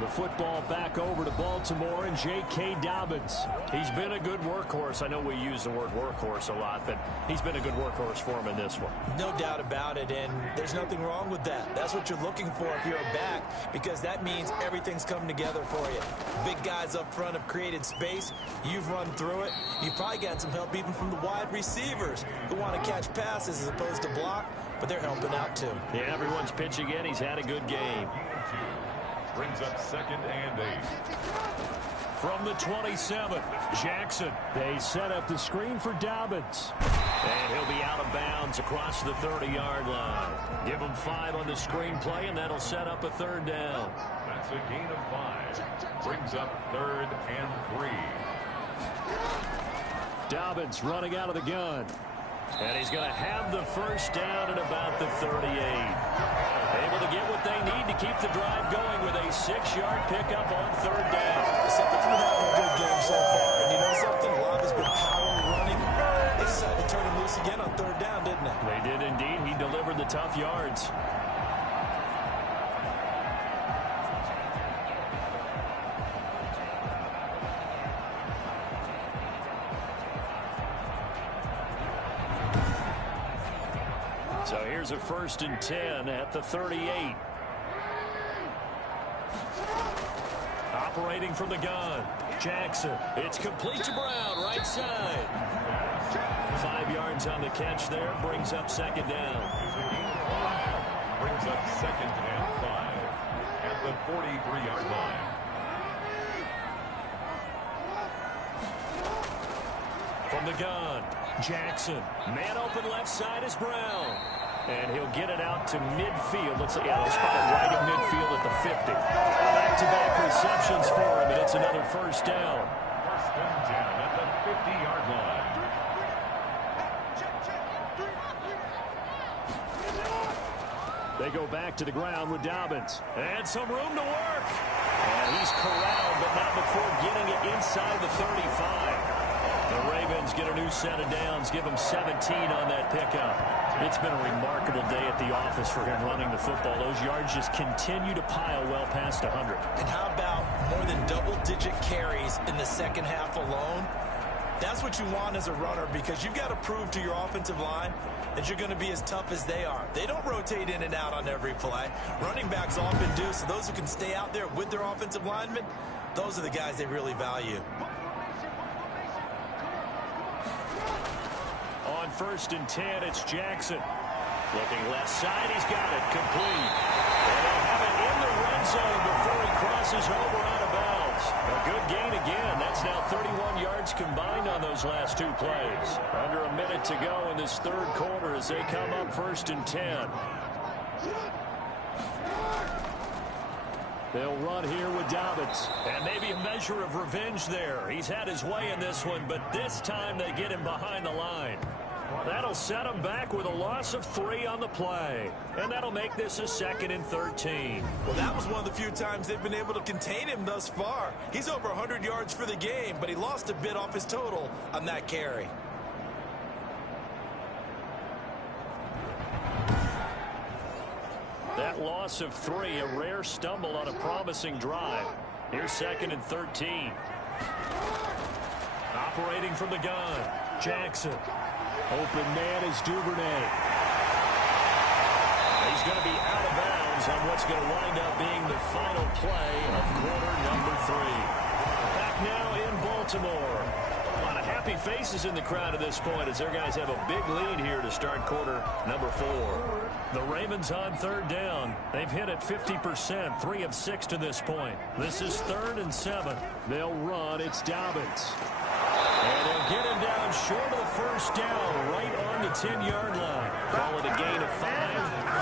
The football back over to Baltimore and J.K. Dobbins. He's been a good workhorse. I know we use the word workhorse a lot, but he's been a good workhorse for him in this one. No doubt about it, and there's nothing wrong with that. That's what you're looking for if you're a back, because that means everything's coming together for you. Big guys up front have created space. You've run through it. You've probably gotten some help even from the wide receivers who want to catch passes as opposed to block, but they're helping out too. Yeah, everyone's pitching in. He's had a good game. Brings up 2nd and 8. From the 27, Jackson. They set up the screen for Dobbins. And he'll be out of bounds across the 30-yard line. Give him 5 on the screen play, and that'll set up a 3rd down. That's a gain of 5. Brings up 3rd and 3. Dobbins running out of the gun. And he's going to have the first down at about the 38. Able to get what they need to keep the drive going with a 6-yard pickup on 3rd down. Something's been having a good game so far. And you know something? A lot has been power running. They decided to turn him loose again on 3rd down, didn't they? They did indeed. He delivered the tough yards. So here's a 1st and 10 at the 38. Operating from the gun, Jackson. It's complete to Brown, right side. 5 yards on the catch there, brings up 2nd down. Brings up 2nd and 5 at the 43-yard line. From the gun, Jackson. Man open left side is Brown. And he'll get it out to midfield. Let's see, yeah, they'll spot it right at midfield at the 50. Back-to-back receptions for him, and it's another 1st down. 1st and 10 at the 50-yard line. They go back to the ground with Dobbins. And some room to work. And he's corralled, but not before getting it inside the 35. The Ravens get a new set of downs, give him 17 on that pickup. It's been a remarkable day at the office for him running the football. Those yards just continue to pile well past 100. And how about more than double-digit carries in the second half alone? That's what you want as a runner, because you've got to prove to your offensive line that you're going to be as tough as they are. They don't rotate in and out on every play. Running backs often do, so those who can stay out there with their offensive linemen, those are the guys they really value. On 1st and 10, it's Jackson. Looking left side, he's got it, complete. And they'll have it in the red zone before he crosses over out of bounds. A good gain again. That's now 31 yards combined on those last 2 plays. Under a minute to go in this 3rd quarter as they come up 1st and 10. They'll run here with Dobbins. And maybe a measure of revenge there. He's had his way in this one, but this time they get him behind the line. That'll set him back with a loss of 3 on the play. And that'll make this a 2nd and 13. Well, that was one of the few times they've been able to contain him thus far. He's over 100 yards for the game, but he lost a bit off his total on that carry. That loss of 3, a rare stumble on a promising drive. Here's 2nd and 13. Operating from the gun, Jackson. Open man is Duvernay. He's going to be out of bounds on what's going to wind up being the final play of quarter number 3. Back now in Baltimore. A lot of happy faces in the crowd at this point as their guys have a big lead here to start quarter number 4. The Ravens on 3rd down. They've hit it 50%, 3 of 6 to this point. This is 3rd and 7. They'll run. It's Dobbins. And they'll get him down short of the 1st down, right on the 10-yard line. Call it a gain of 5,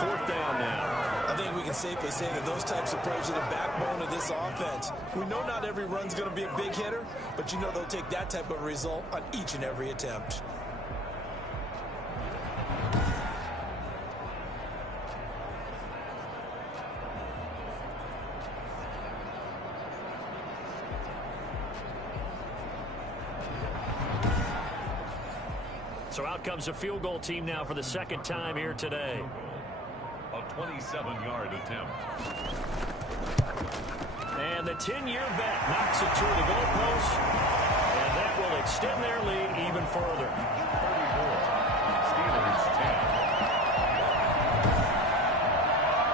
4th down now. I think we can safely say that those types of plays are the backbone of this offense. We know not every run's going to be a big hitter, but you know they'll take that type of result on each and every attempt. So out comes a field goal team now for the 2nd time here today. A 27-yard attempt. And the 10-year vet knocks it toward the goalpost. And that will extend their lead even further. 34. Steelers 10.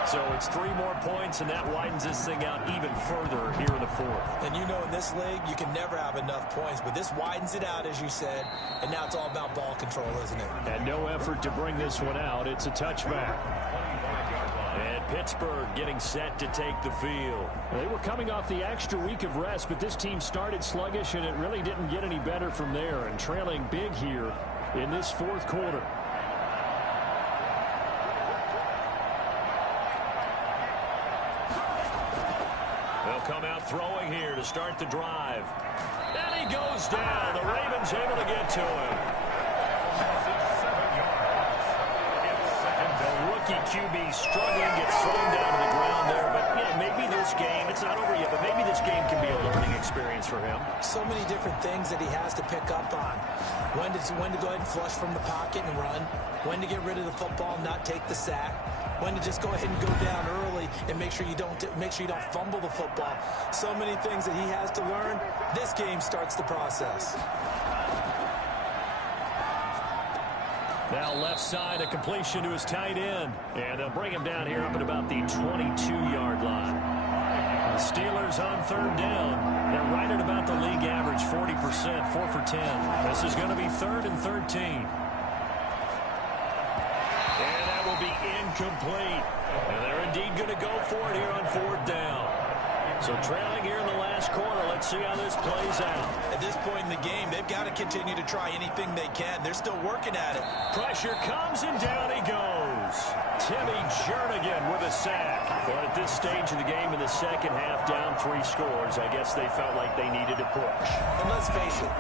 So it's 3 more points, and that widens this thing out even further here in the 4th. And you know in this league, you can never have enough points, but this widens it out, as you said, and now it's all about ball control, isn't it? And no effort to bring this one out. It's a touchback. And Pittsburgh getting set to take the field. They were coming off the extra week of rest, but this team started sluggish, and it really didn't get any better from there, and trailing big here in this 4th quarter. They'll come out throwing here to start the drive. And he goes down. The Ravens able to get to him. The rookie QB struggling, gets thrown down to the ground there. But, yeah, maybe this game, it's not over yet, but maybe this game can be a learning experience for him. So many different things that he has to pick up on. When to go ahead and flush from the pocket and run. When to get rid of the football and not take the sack. When to just go ahead and go down early and make sure you don't fumble the football. So many things that he has to learn. This game starts the process. Now left side, a completion to his tight end. And they'll bring him down here up at about the 22-yard line. The Steelers on third down. They're right at about the league average, 40%, 4 for 10. This is going to be 3rd and 13. And that will be incomplete. And they're indeed going to go for it here on 4th down. So trailing here in the last quarter. Let's see how this plays out. At this point in the game, they've got to continue to try anything they can. They're still working at it. Pressure comes, and down he goes. Timmy Jernigan with a sack. But at this stage of the game in the second half, down 3 scores, I guess they felt like they needed to push. And let's face it,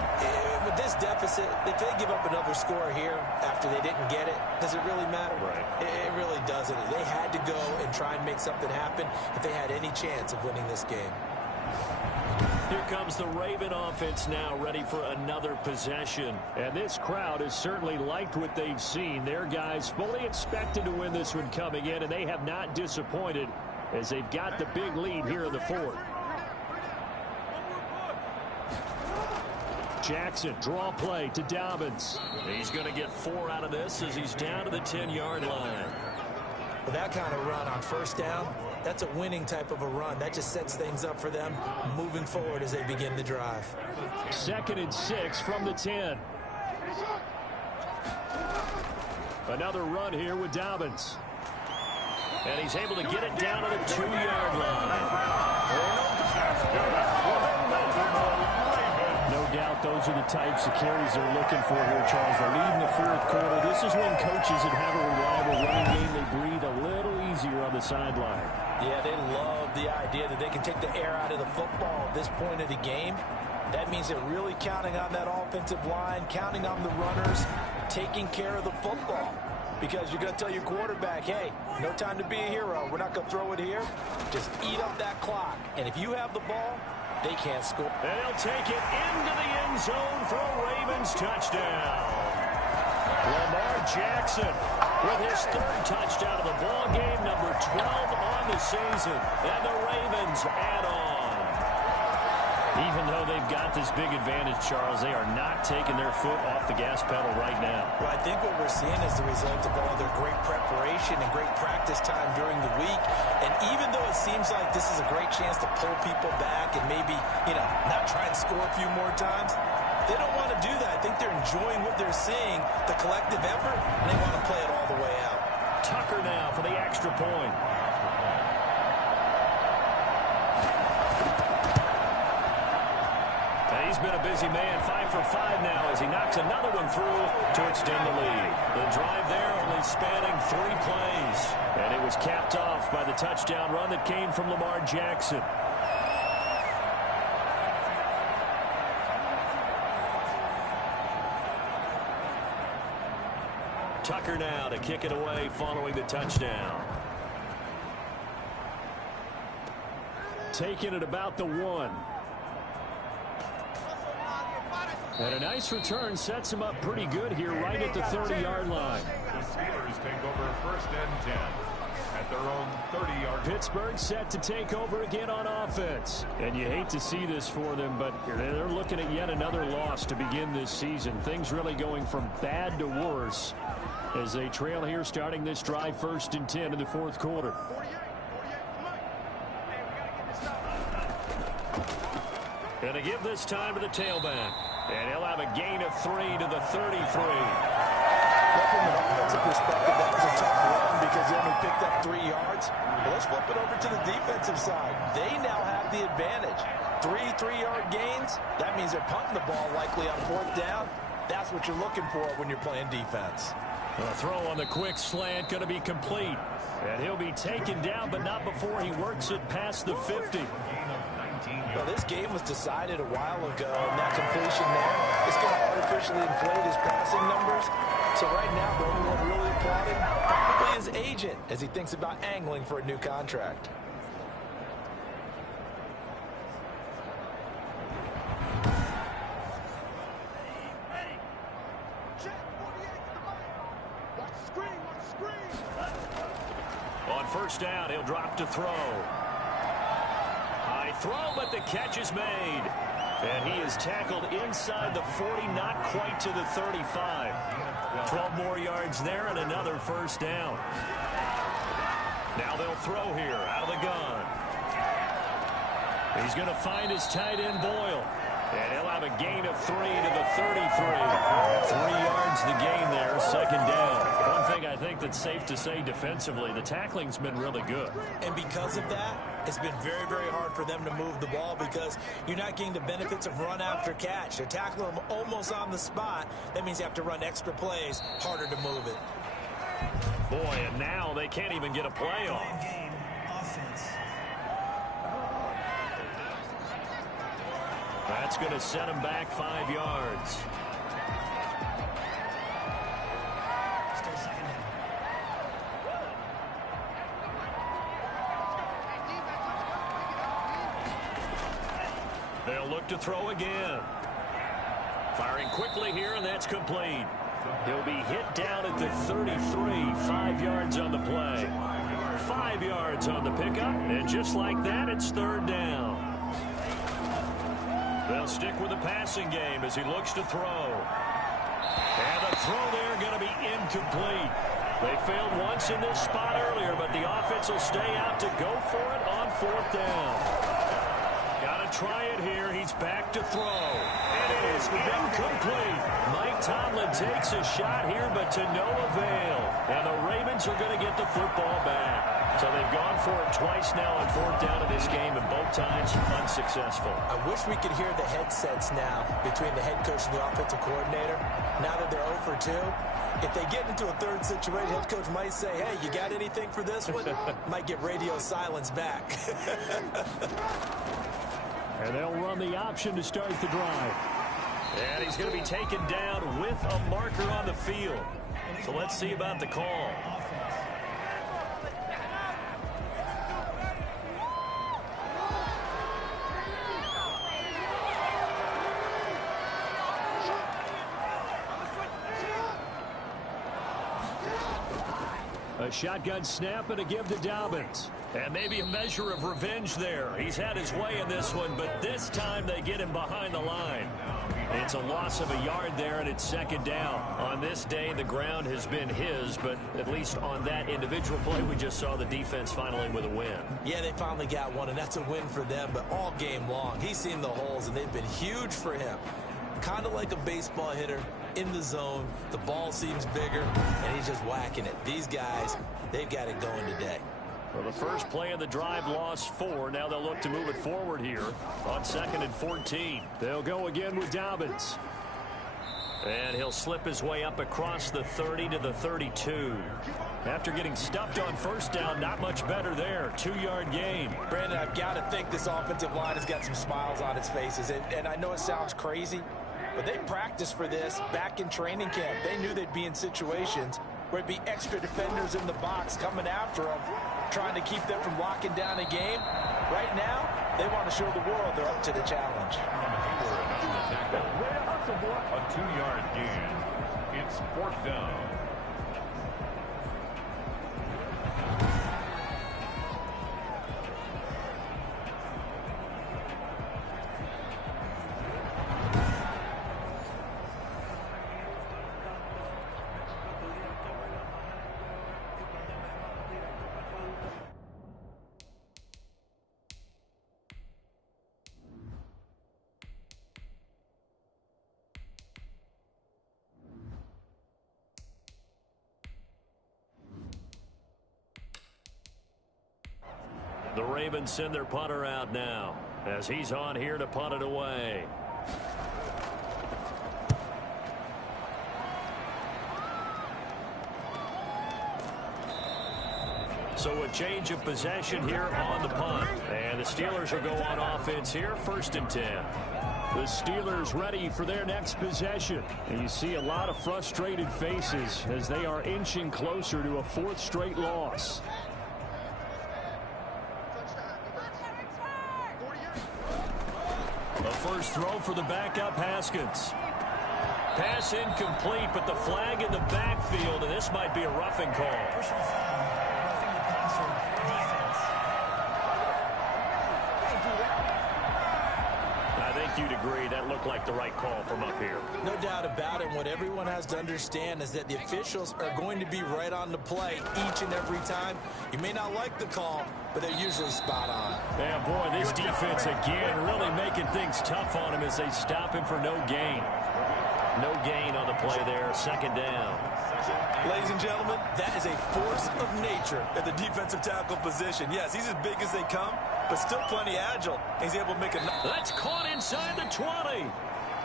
with this deficit, if they give up another score here after they didn't get it, does it really matter? Right. It really doesn't. They had to go and try and make something happen if they had any chance of winning this game. Here comes the Raven offense now, ready for another possession. And this crowd has certainly liked what they've seen. Their guys fully expected to win this one coming in, and they have not disappointed as they've got the big lead here in the 4th. Jackson, draw play to Dobbins. He's going to get 4 out of this as he's down to the 10-yard line. With that kind of run on 1st down, that's a winning type of a run. That just sets things up for them moving forward as they begin the drive. 2nd and 6 from the 10. Another run here with Dobbins. And he's able to get it down to the 2-yard line. No doubt those are the types of carries they're looking for here, Charles. The lead in the 4th quarter. This is when coaches that have a reliable running game, they breathe a little easier on the sideline. Yeah, they love the idea that they can take the air out of the football at this point of the game. That means they're really counting on that offensive line, counting on the runners, taking care of the football. Because you're going to tell your quarterback, hey, no time to be a hero. We're not going to throw it here. Just eat up that clock. And if you have the ball, they can't score. And he'll take it into the end zone for a Ravens touchdown. Lamar Jackson with his 3rd touchdown of the ball game, number 12 on the season. And the Ravens add on. Even though they've got this big advantage, Charles, they are not taking their foot off the gas pedal right now. Well, I think what we're seeing is the result of all their great preparation and great practice time during the week. And even though it seems like this is a great chance to pull people back and maybe, not try and score a few more times, they don't want to do that. I think they're enjoying what they're seeing, the collective effort, and they want to play it all the way out. Tucker now for the extra point. He's been a busy man, 5 for 5 now as he knocks another one through to extend the lead. The drive there only spanning 3 plays. And it was capped off by the touchdown run that came from Lamar Jackson. Tucker now to kick it away following the touchdown. Taking it about the 1. And a nice return sets him up pretty good here right at the 30-yard line. The Steelers take over 1st and 10 at their own 30-yard line. Pittsburgh set to take over again on offense. And you hate to see this for them, but they're looking at yet another loss to begin this season. Things really going from bad to worse as they trail here starting this drive 1st and 10 in the 4th quarter. And to give this time to the tailback. And he'll have a gain of 3 to the 33. But from an offensive perspective, that was a tough run because he only picked up 3 yards. But let's flip it over to the defensive side. They now have the advantage. 3 3-yard gains. That means they're punting the ball likely on 4th down. That's what you're looking for when you're playing defense. A throw on the quick slant going to be complete. And he'll be taken down, but not before he works it past the 50. Well, this game was decided a while ago, and that completion there is going to artificially inflate his passing numbers. So right now, the only one really applauding probably his agent as he thinks about angling for a new contract. On 1st down, he'll drop to throw. High Might throw, but the catch is made. And he is tackled inside the 40, not quite to the 35. 12 more yards there and another first down. Now they'll throw here out of the gun. He's going to find his tight end, Boyle. And he'll have a gain of 3 to the 33. 3 yards the gain there, second down. One thing I think that's safe to say defensively, the tackling's been really good. And because of that, it's been very, very hard for them to move the ball because you're not getting the benefits of run after catch. They're tackling them almost on the spot. That means you have to run extra plays, harder to move it. Boy, and now they can't even get a play off. Game offense. That's going to set him back 5 yards. Still second down. They'll look to throw again. Firing quickly here, and that's complete. He'll be hit down at the 33, 5 yards on the play. 5 yards on the pickup, and just like that, it's third down. They'll stick with the passing game as he looks to throw. And the throw there going to be incomplete. They failed once in this spot earlier, but the offense will stay out to go for it on fourth down. Got to try it here. He's back to throw. And it is incomplete. Mike Tomlin takes a shot here, but to no avail. And the Ravens are going to get the football back. So they've gone for it twice now on fourth down in this game, and both times unsuccessful. I wish we could hear the headsets now between the head coach and the offensive coordinator. Now that they're 0 for 2, if they get into a third situation, head coach might say, hey, you got anything for this one? Might get radio silence back. And they'll run the option to start the drive. And he's going to be taken down with a marker on the field. So let's see about the call. A shotgun snap and a give to Dobbins. And maybe a measure of revenge there. He's had his way in this one, but this time they get him behind the line. It's a loss of a yard there, and it's second down. On this day, the ground has been his, but at least on that individual play, we just saw the defense finally with a win. Yeah, they finally got one, and that's a win for them, but all game long, he's seen the holes, and they've been huge for him. Kind of like a baseball hitter in the zone. The ball seems bigger, and he's just whacking it. These guys, they've got it going today. Well, the first play of the drive lost 4. Now they'll look to move it forward here on 2nd and 14. They'll go again with Dobbins. And he'll slip his way up across the 30 to the 32. After getting stuffed on first down, not much better there. 2-yard gain. Brandon, I've got to think this offensive line has got some smiles on its faces. And I know it sounds crazy, but they practiced for this back in training camp. They knew they'd be in situations where it'd be extra defenders in the box coming after them, trying to keep them from locking down a game. Right now, they want to show the world they're up to the challenge. A 2-yard gain. It's fourth down. The Ravens send their punter out now as he's on here to punt it away. So a change of possession here on the punt. And the Steelers will go on offense here, 1st and 10. The Steelers ready for their next possession. And you see a lot of frustrated faces as they are inching closer to a 4th straight loss. The first throw for the backup, Haskins. Pass incomplete, but the flag in the backfield, and this might be a roughing call. Personal foul. Roughing the passer. Defense. think you'd agree that looked like the right call from up here. No doubt about it. What everyone has to understand is that the officials are going to be right on the play each and every time. You may not like the call, but they're usually spot on. Yeah, boy, this defense again really making things tough on him as they stop him for no gain. No gain on the play there. Second down. Ladies and gentlemen, that is a force of nature at the defensive tackle position. Yes, he's as big as they come, but still plenty agile. He's able to make a... That's caught inside the 20.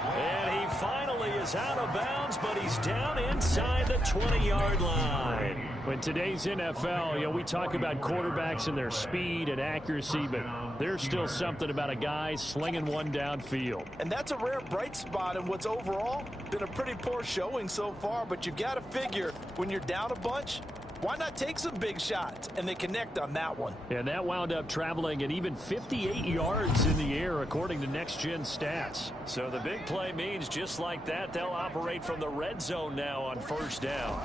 And he finally is out of bounds, but he's down inside the 20-yard line. In today's NFL, we talk about quarterbacks and their speed and accuracy, but there's still something about a guy slinging one downfield. And that's a rare bright spot in what's overall been a pretty poor showing so far, but you've got to figure when you're down a bunch, why not take some big shots? And they connect on that one. And that wound up traveling at even 58 yards in the air, according to Next Gen Stats. So the big play means just like that, they'll operate from the red zone now on first down.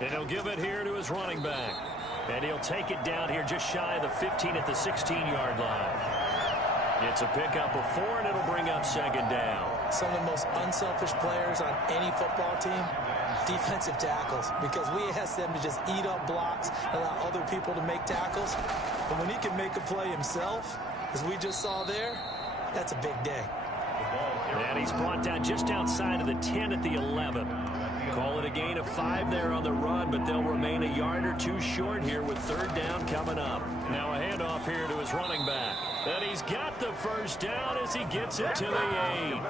And he'll give it here to his running back. And he'll take it down here just shy of the 15 at the 16-yard line. It's a pickup of 4, and it'll bring up second down. Some of the most unselfish players on any football team, defensive tackles, because we ask them to just eat up blocks, allow other people to make tackles. But when he can make a play himself, as we just saw there, that's a big day. And he's brought down just outside of the 10 at the 11. Call it a gain of 5 there on the run, but they'll remain a yard or two short here with third down coming up. Now a handoff here to his running back. And he's got the first down as he gets it to the 8.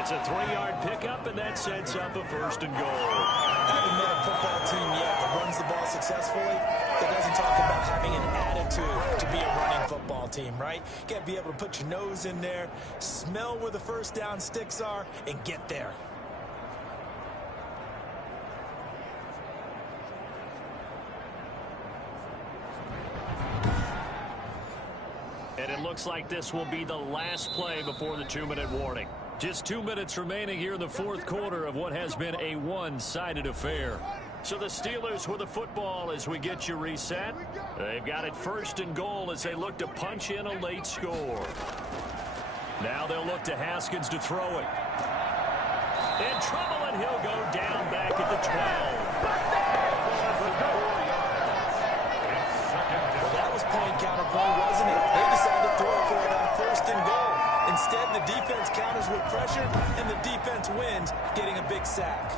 It's a 3-yard pickup, and that sets up a first and goal. Haven't met a football team yet that runs the ball successfully that doesn't talk about having an attitude to be a running football team, right? You got to be able to put your nose in there, smell where the first down sticks are, and get there. And it looks like this will be the last play before the 2-minute warning. Just 2 minutes remaining here in the fourth quarter of what has been a one-sided affair. So the Steelers with the football as we get you reset. They've got it first and goal as they look to punch in a late score. Now they'll look to Haskins to throw it. In trouble, and he'll go down back at the 12. Well, that was point counterpoint, wasn't it? They decided to throw for it on first and goal. Instead, the defense counters with pressure, and the defense wins, getting a big sack.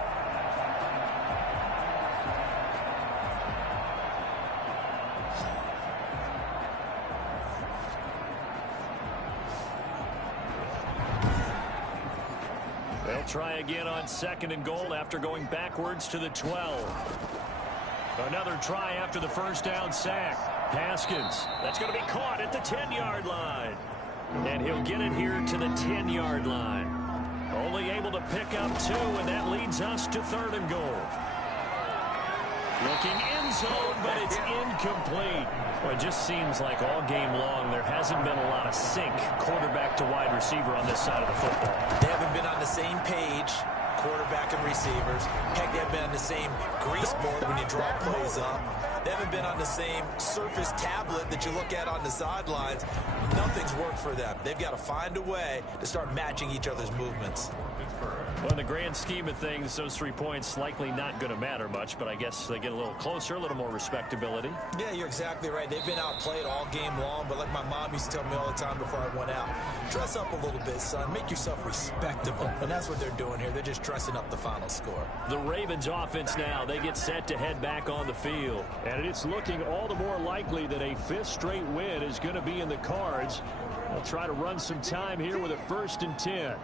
They'll try again on second and goal after going backwards to the 12. Another try after the first down sack. Haskins, that's going to be caught at the 10-yard line. And he'll get it here to the 10-yard line. Only able to pick up 2, and that leads us to third and goal. Looking end zone, but it's incomplete. Well, it just seems like all game long there hasn't been a lot of sync quarterback to wide receiver on this side of the football. They haven't been on the same page, quarterback and receivers. Heck, they haven't been on the same grease board when you draw plays up. They haven't been on the same surface tablet that you look at on the sidelines. Nothing's worked for them. They've got to find a way to start matching each other's movements. Well, in the grand scheme of things, those 3 points likely not going to matter much, but I guess they get a little closer, a little more respectability. Yeah, you're exactly right. They've been outplayed all game long, but like my mom used to tell me all the time before I went out, dress up a little bit, son. Make yourself respectable. And that's what they're doing here. They're just dressing up the final score. The Ravens offense now, they get set to head back on the field. And it's looking all the more likely that a 5th straight win is going to be in the cards. They'll try to run some time here with a 1st and 10.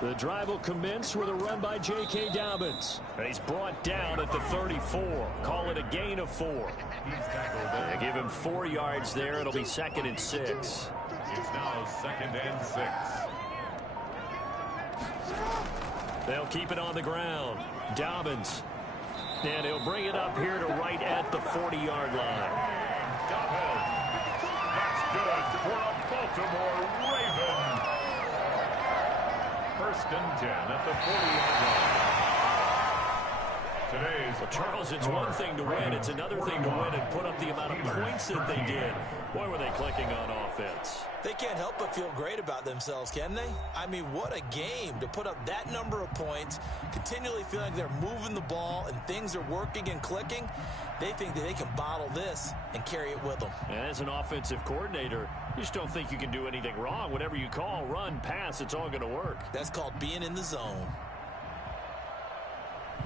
The drive will commence with a run by J.K. Dobbins. And he's brought down at the 34. Call it a gain of 4. They give him 4 yards there. It'll be 2nd and 6. It's now 2nd and 6. They'll keep it on the ground. Dobbins. And he'll bring it up here to right at the 40-yard line. Dobbins. That's good for a Baltimore Raven. 1st and 10 at the 40-yard line. Today's Well, Charles, it's one thing to win. It's another thing to win and put up the amount of points that they did. Boy, were they clicking on offense. They can't help but feel great about themselves, can they? I mean, what a game to put up that number of points, continually feeling like they're moving the ball and things are working and clicking. They think that they can bottle this and carry it with them. And as an offensive coordinator, you just don't think you can do anything wrong. Whatever you call, run, pass, it's all going to work. That's called being in the zone.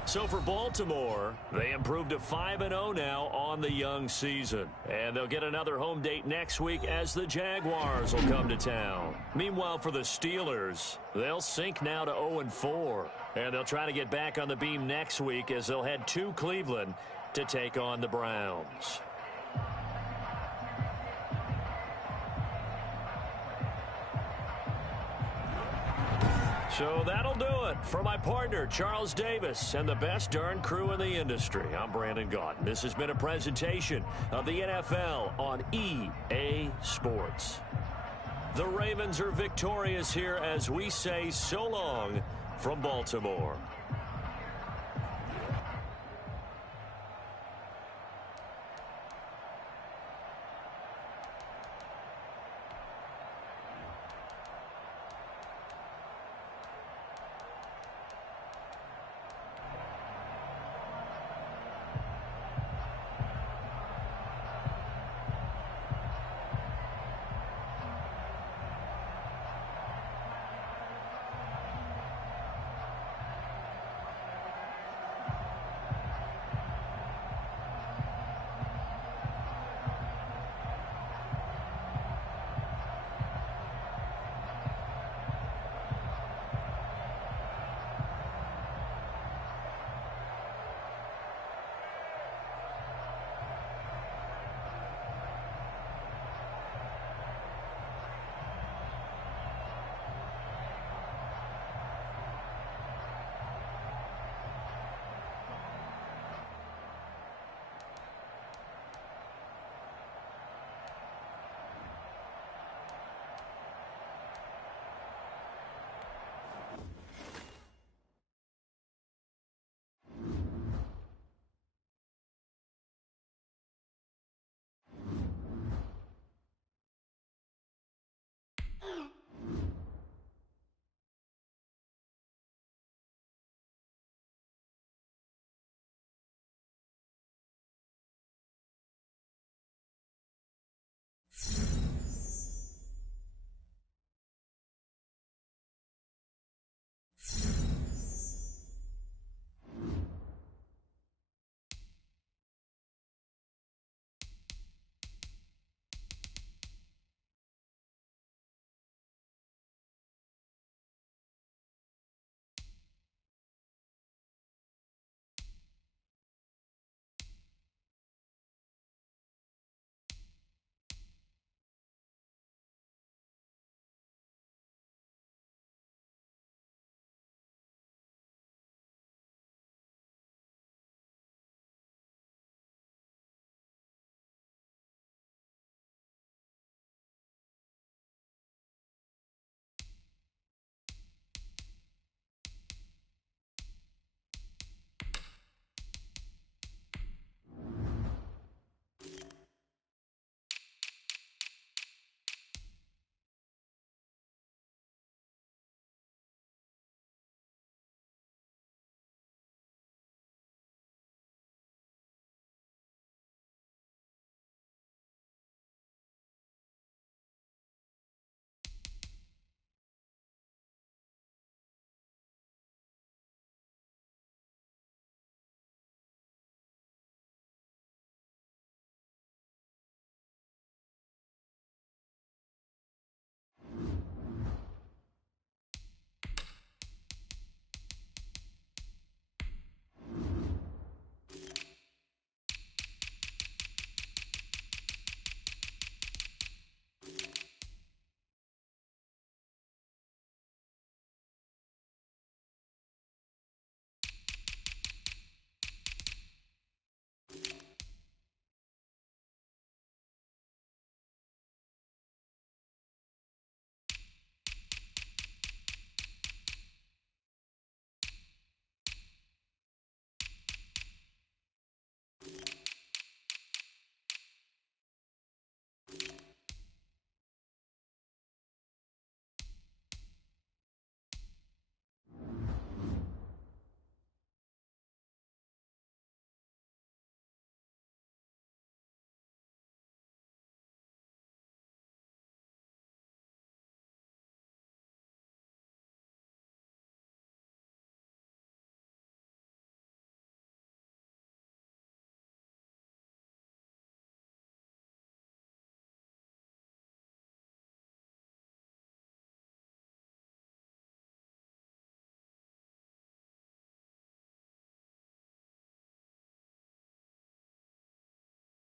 So for Baltimore, they improved to 5-0 now on the young season. And they'll get another home date next week as the Jaguars will come to town. Meanwhile, for the Steelers, they'll sink now to 0-4. And they'll try to get back on the beam next week as they'll head to Cleveland to take on the Browns. So that'll do it for my partner, Charles Davis, and the best darn crew in the industry. I'm Brandon Gaudin. This has been a presentation of the NFL on EA Sports. The Ravens are victorious here as we say so long from Baltimore.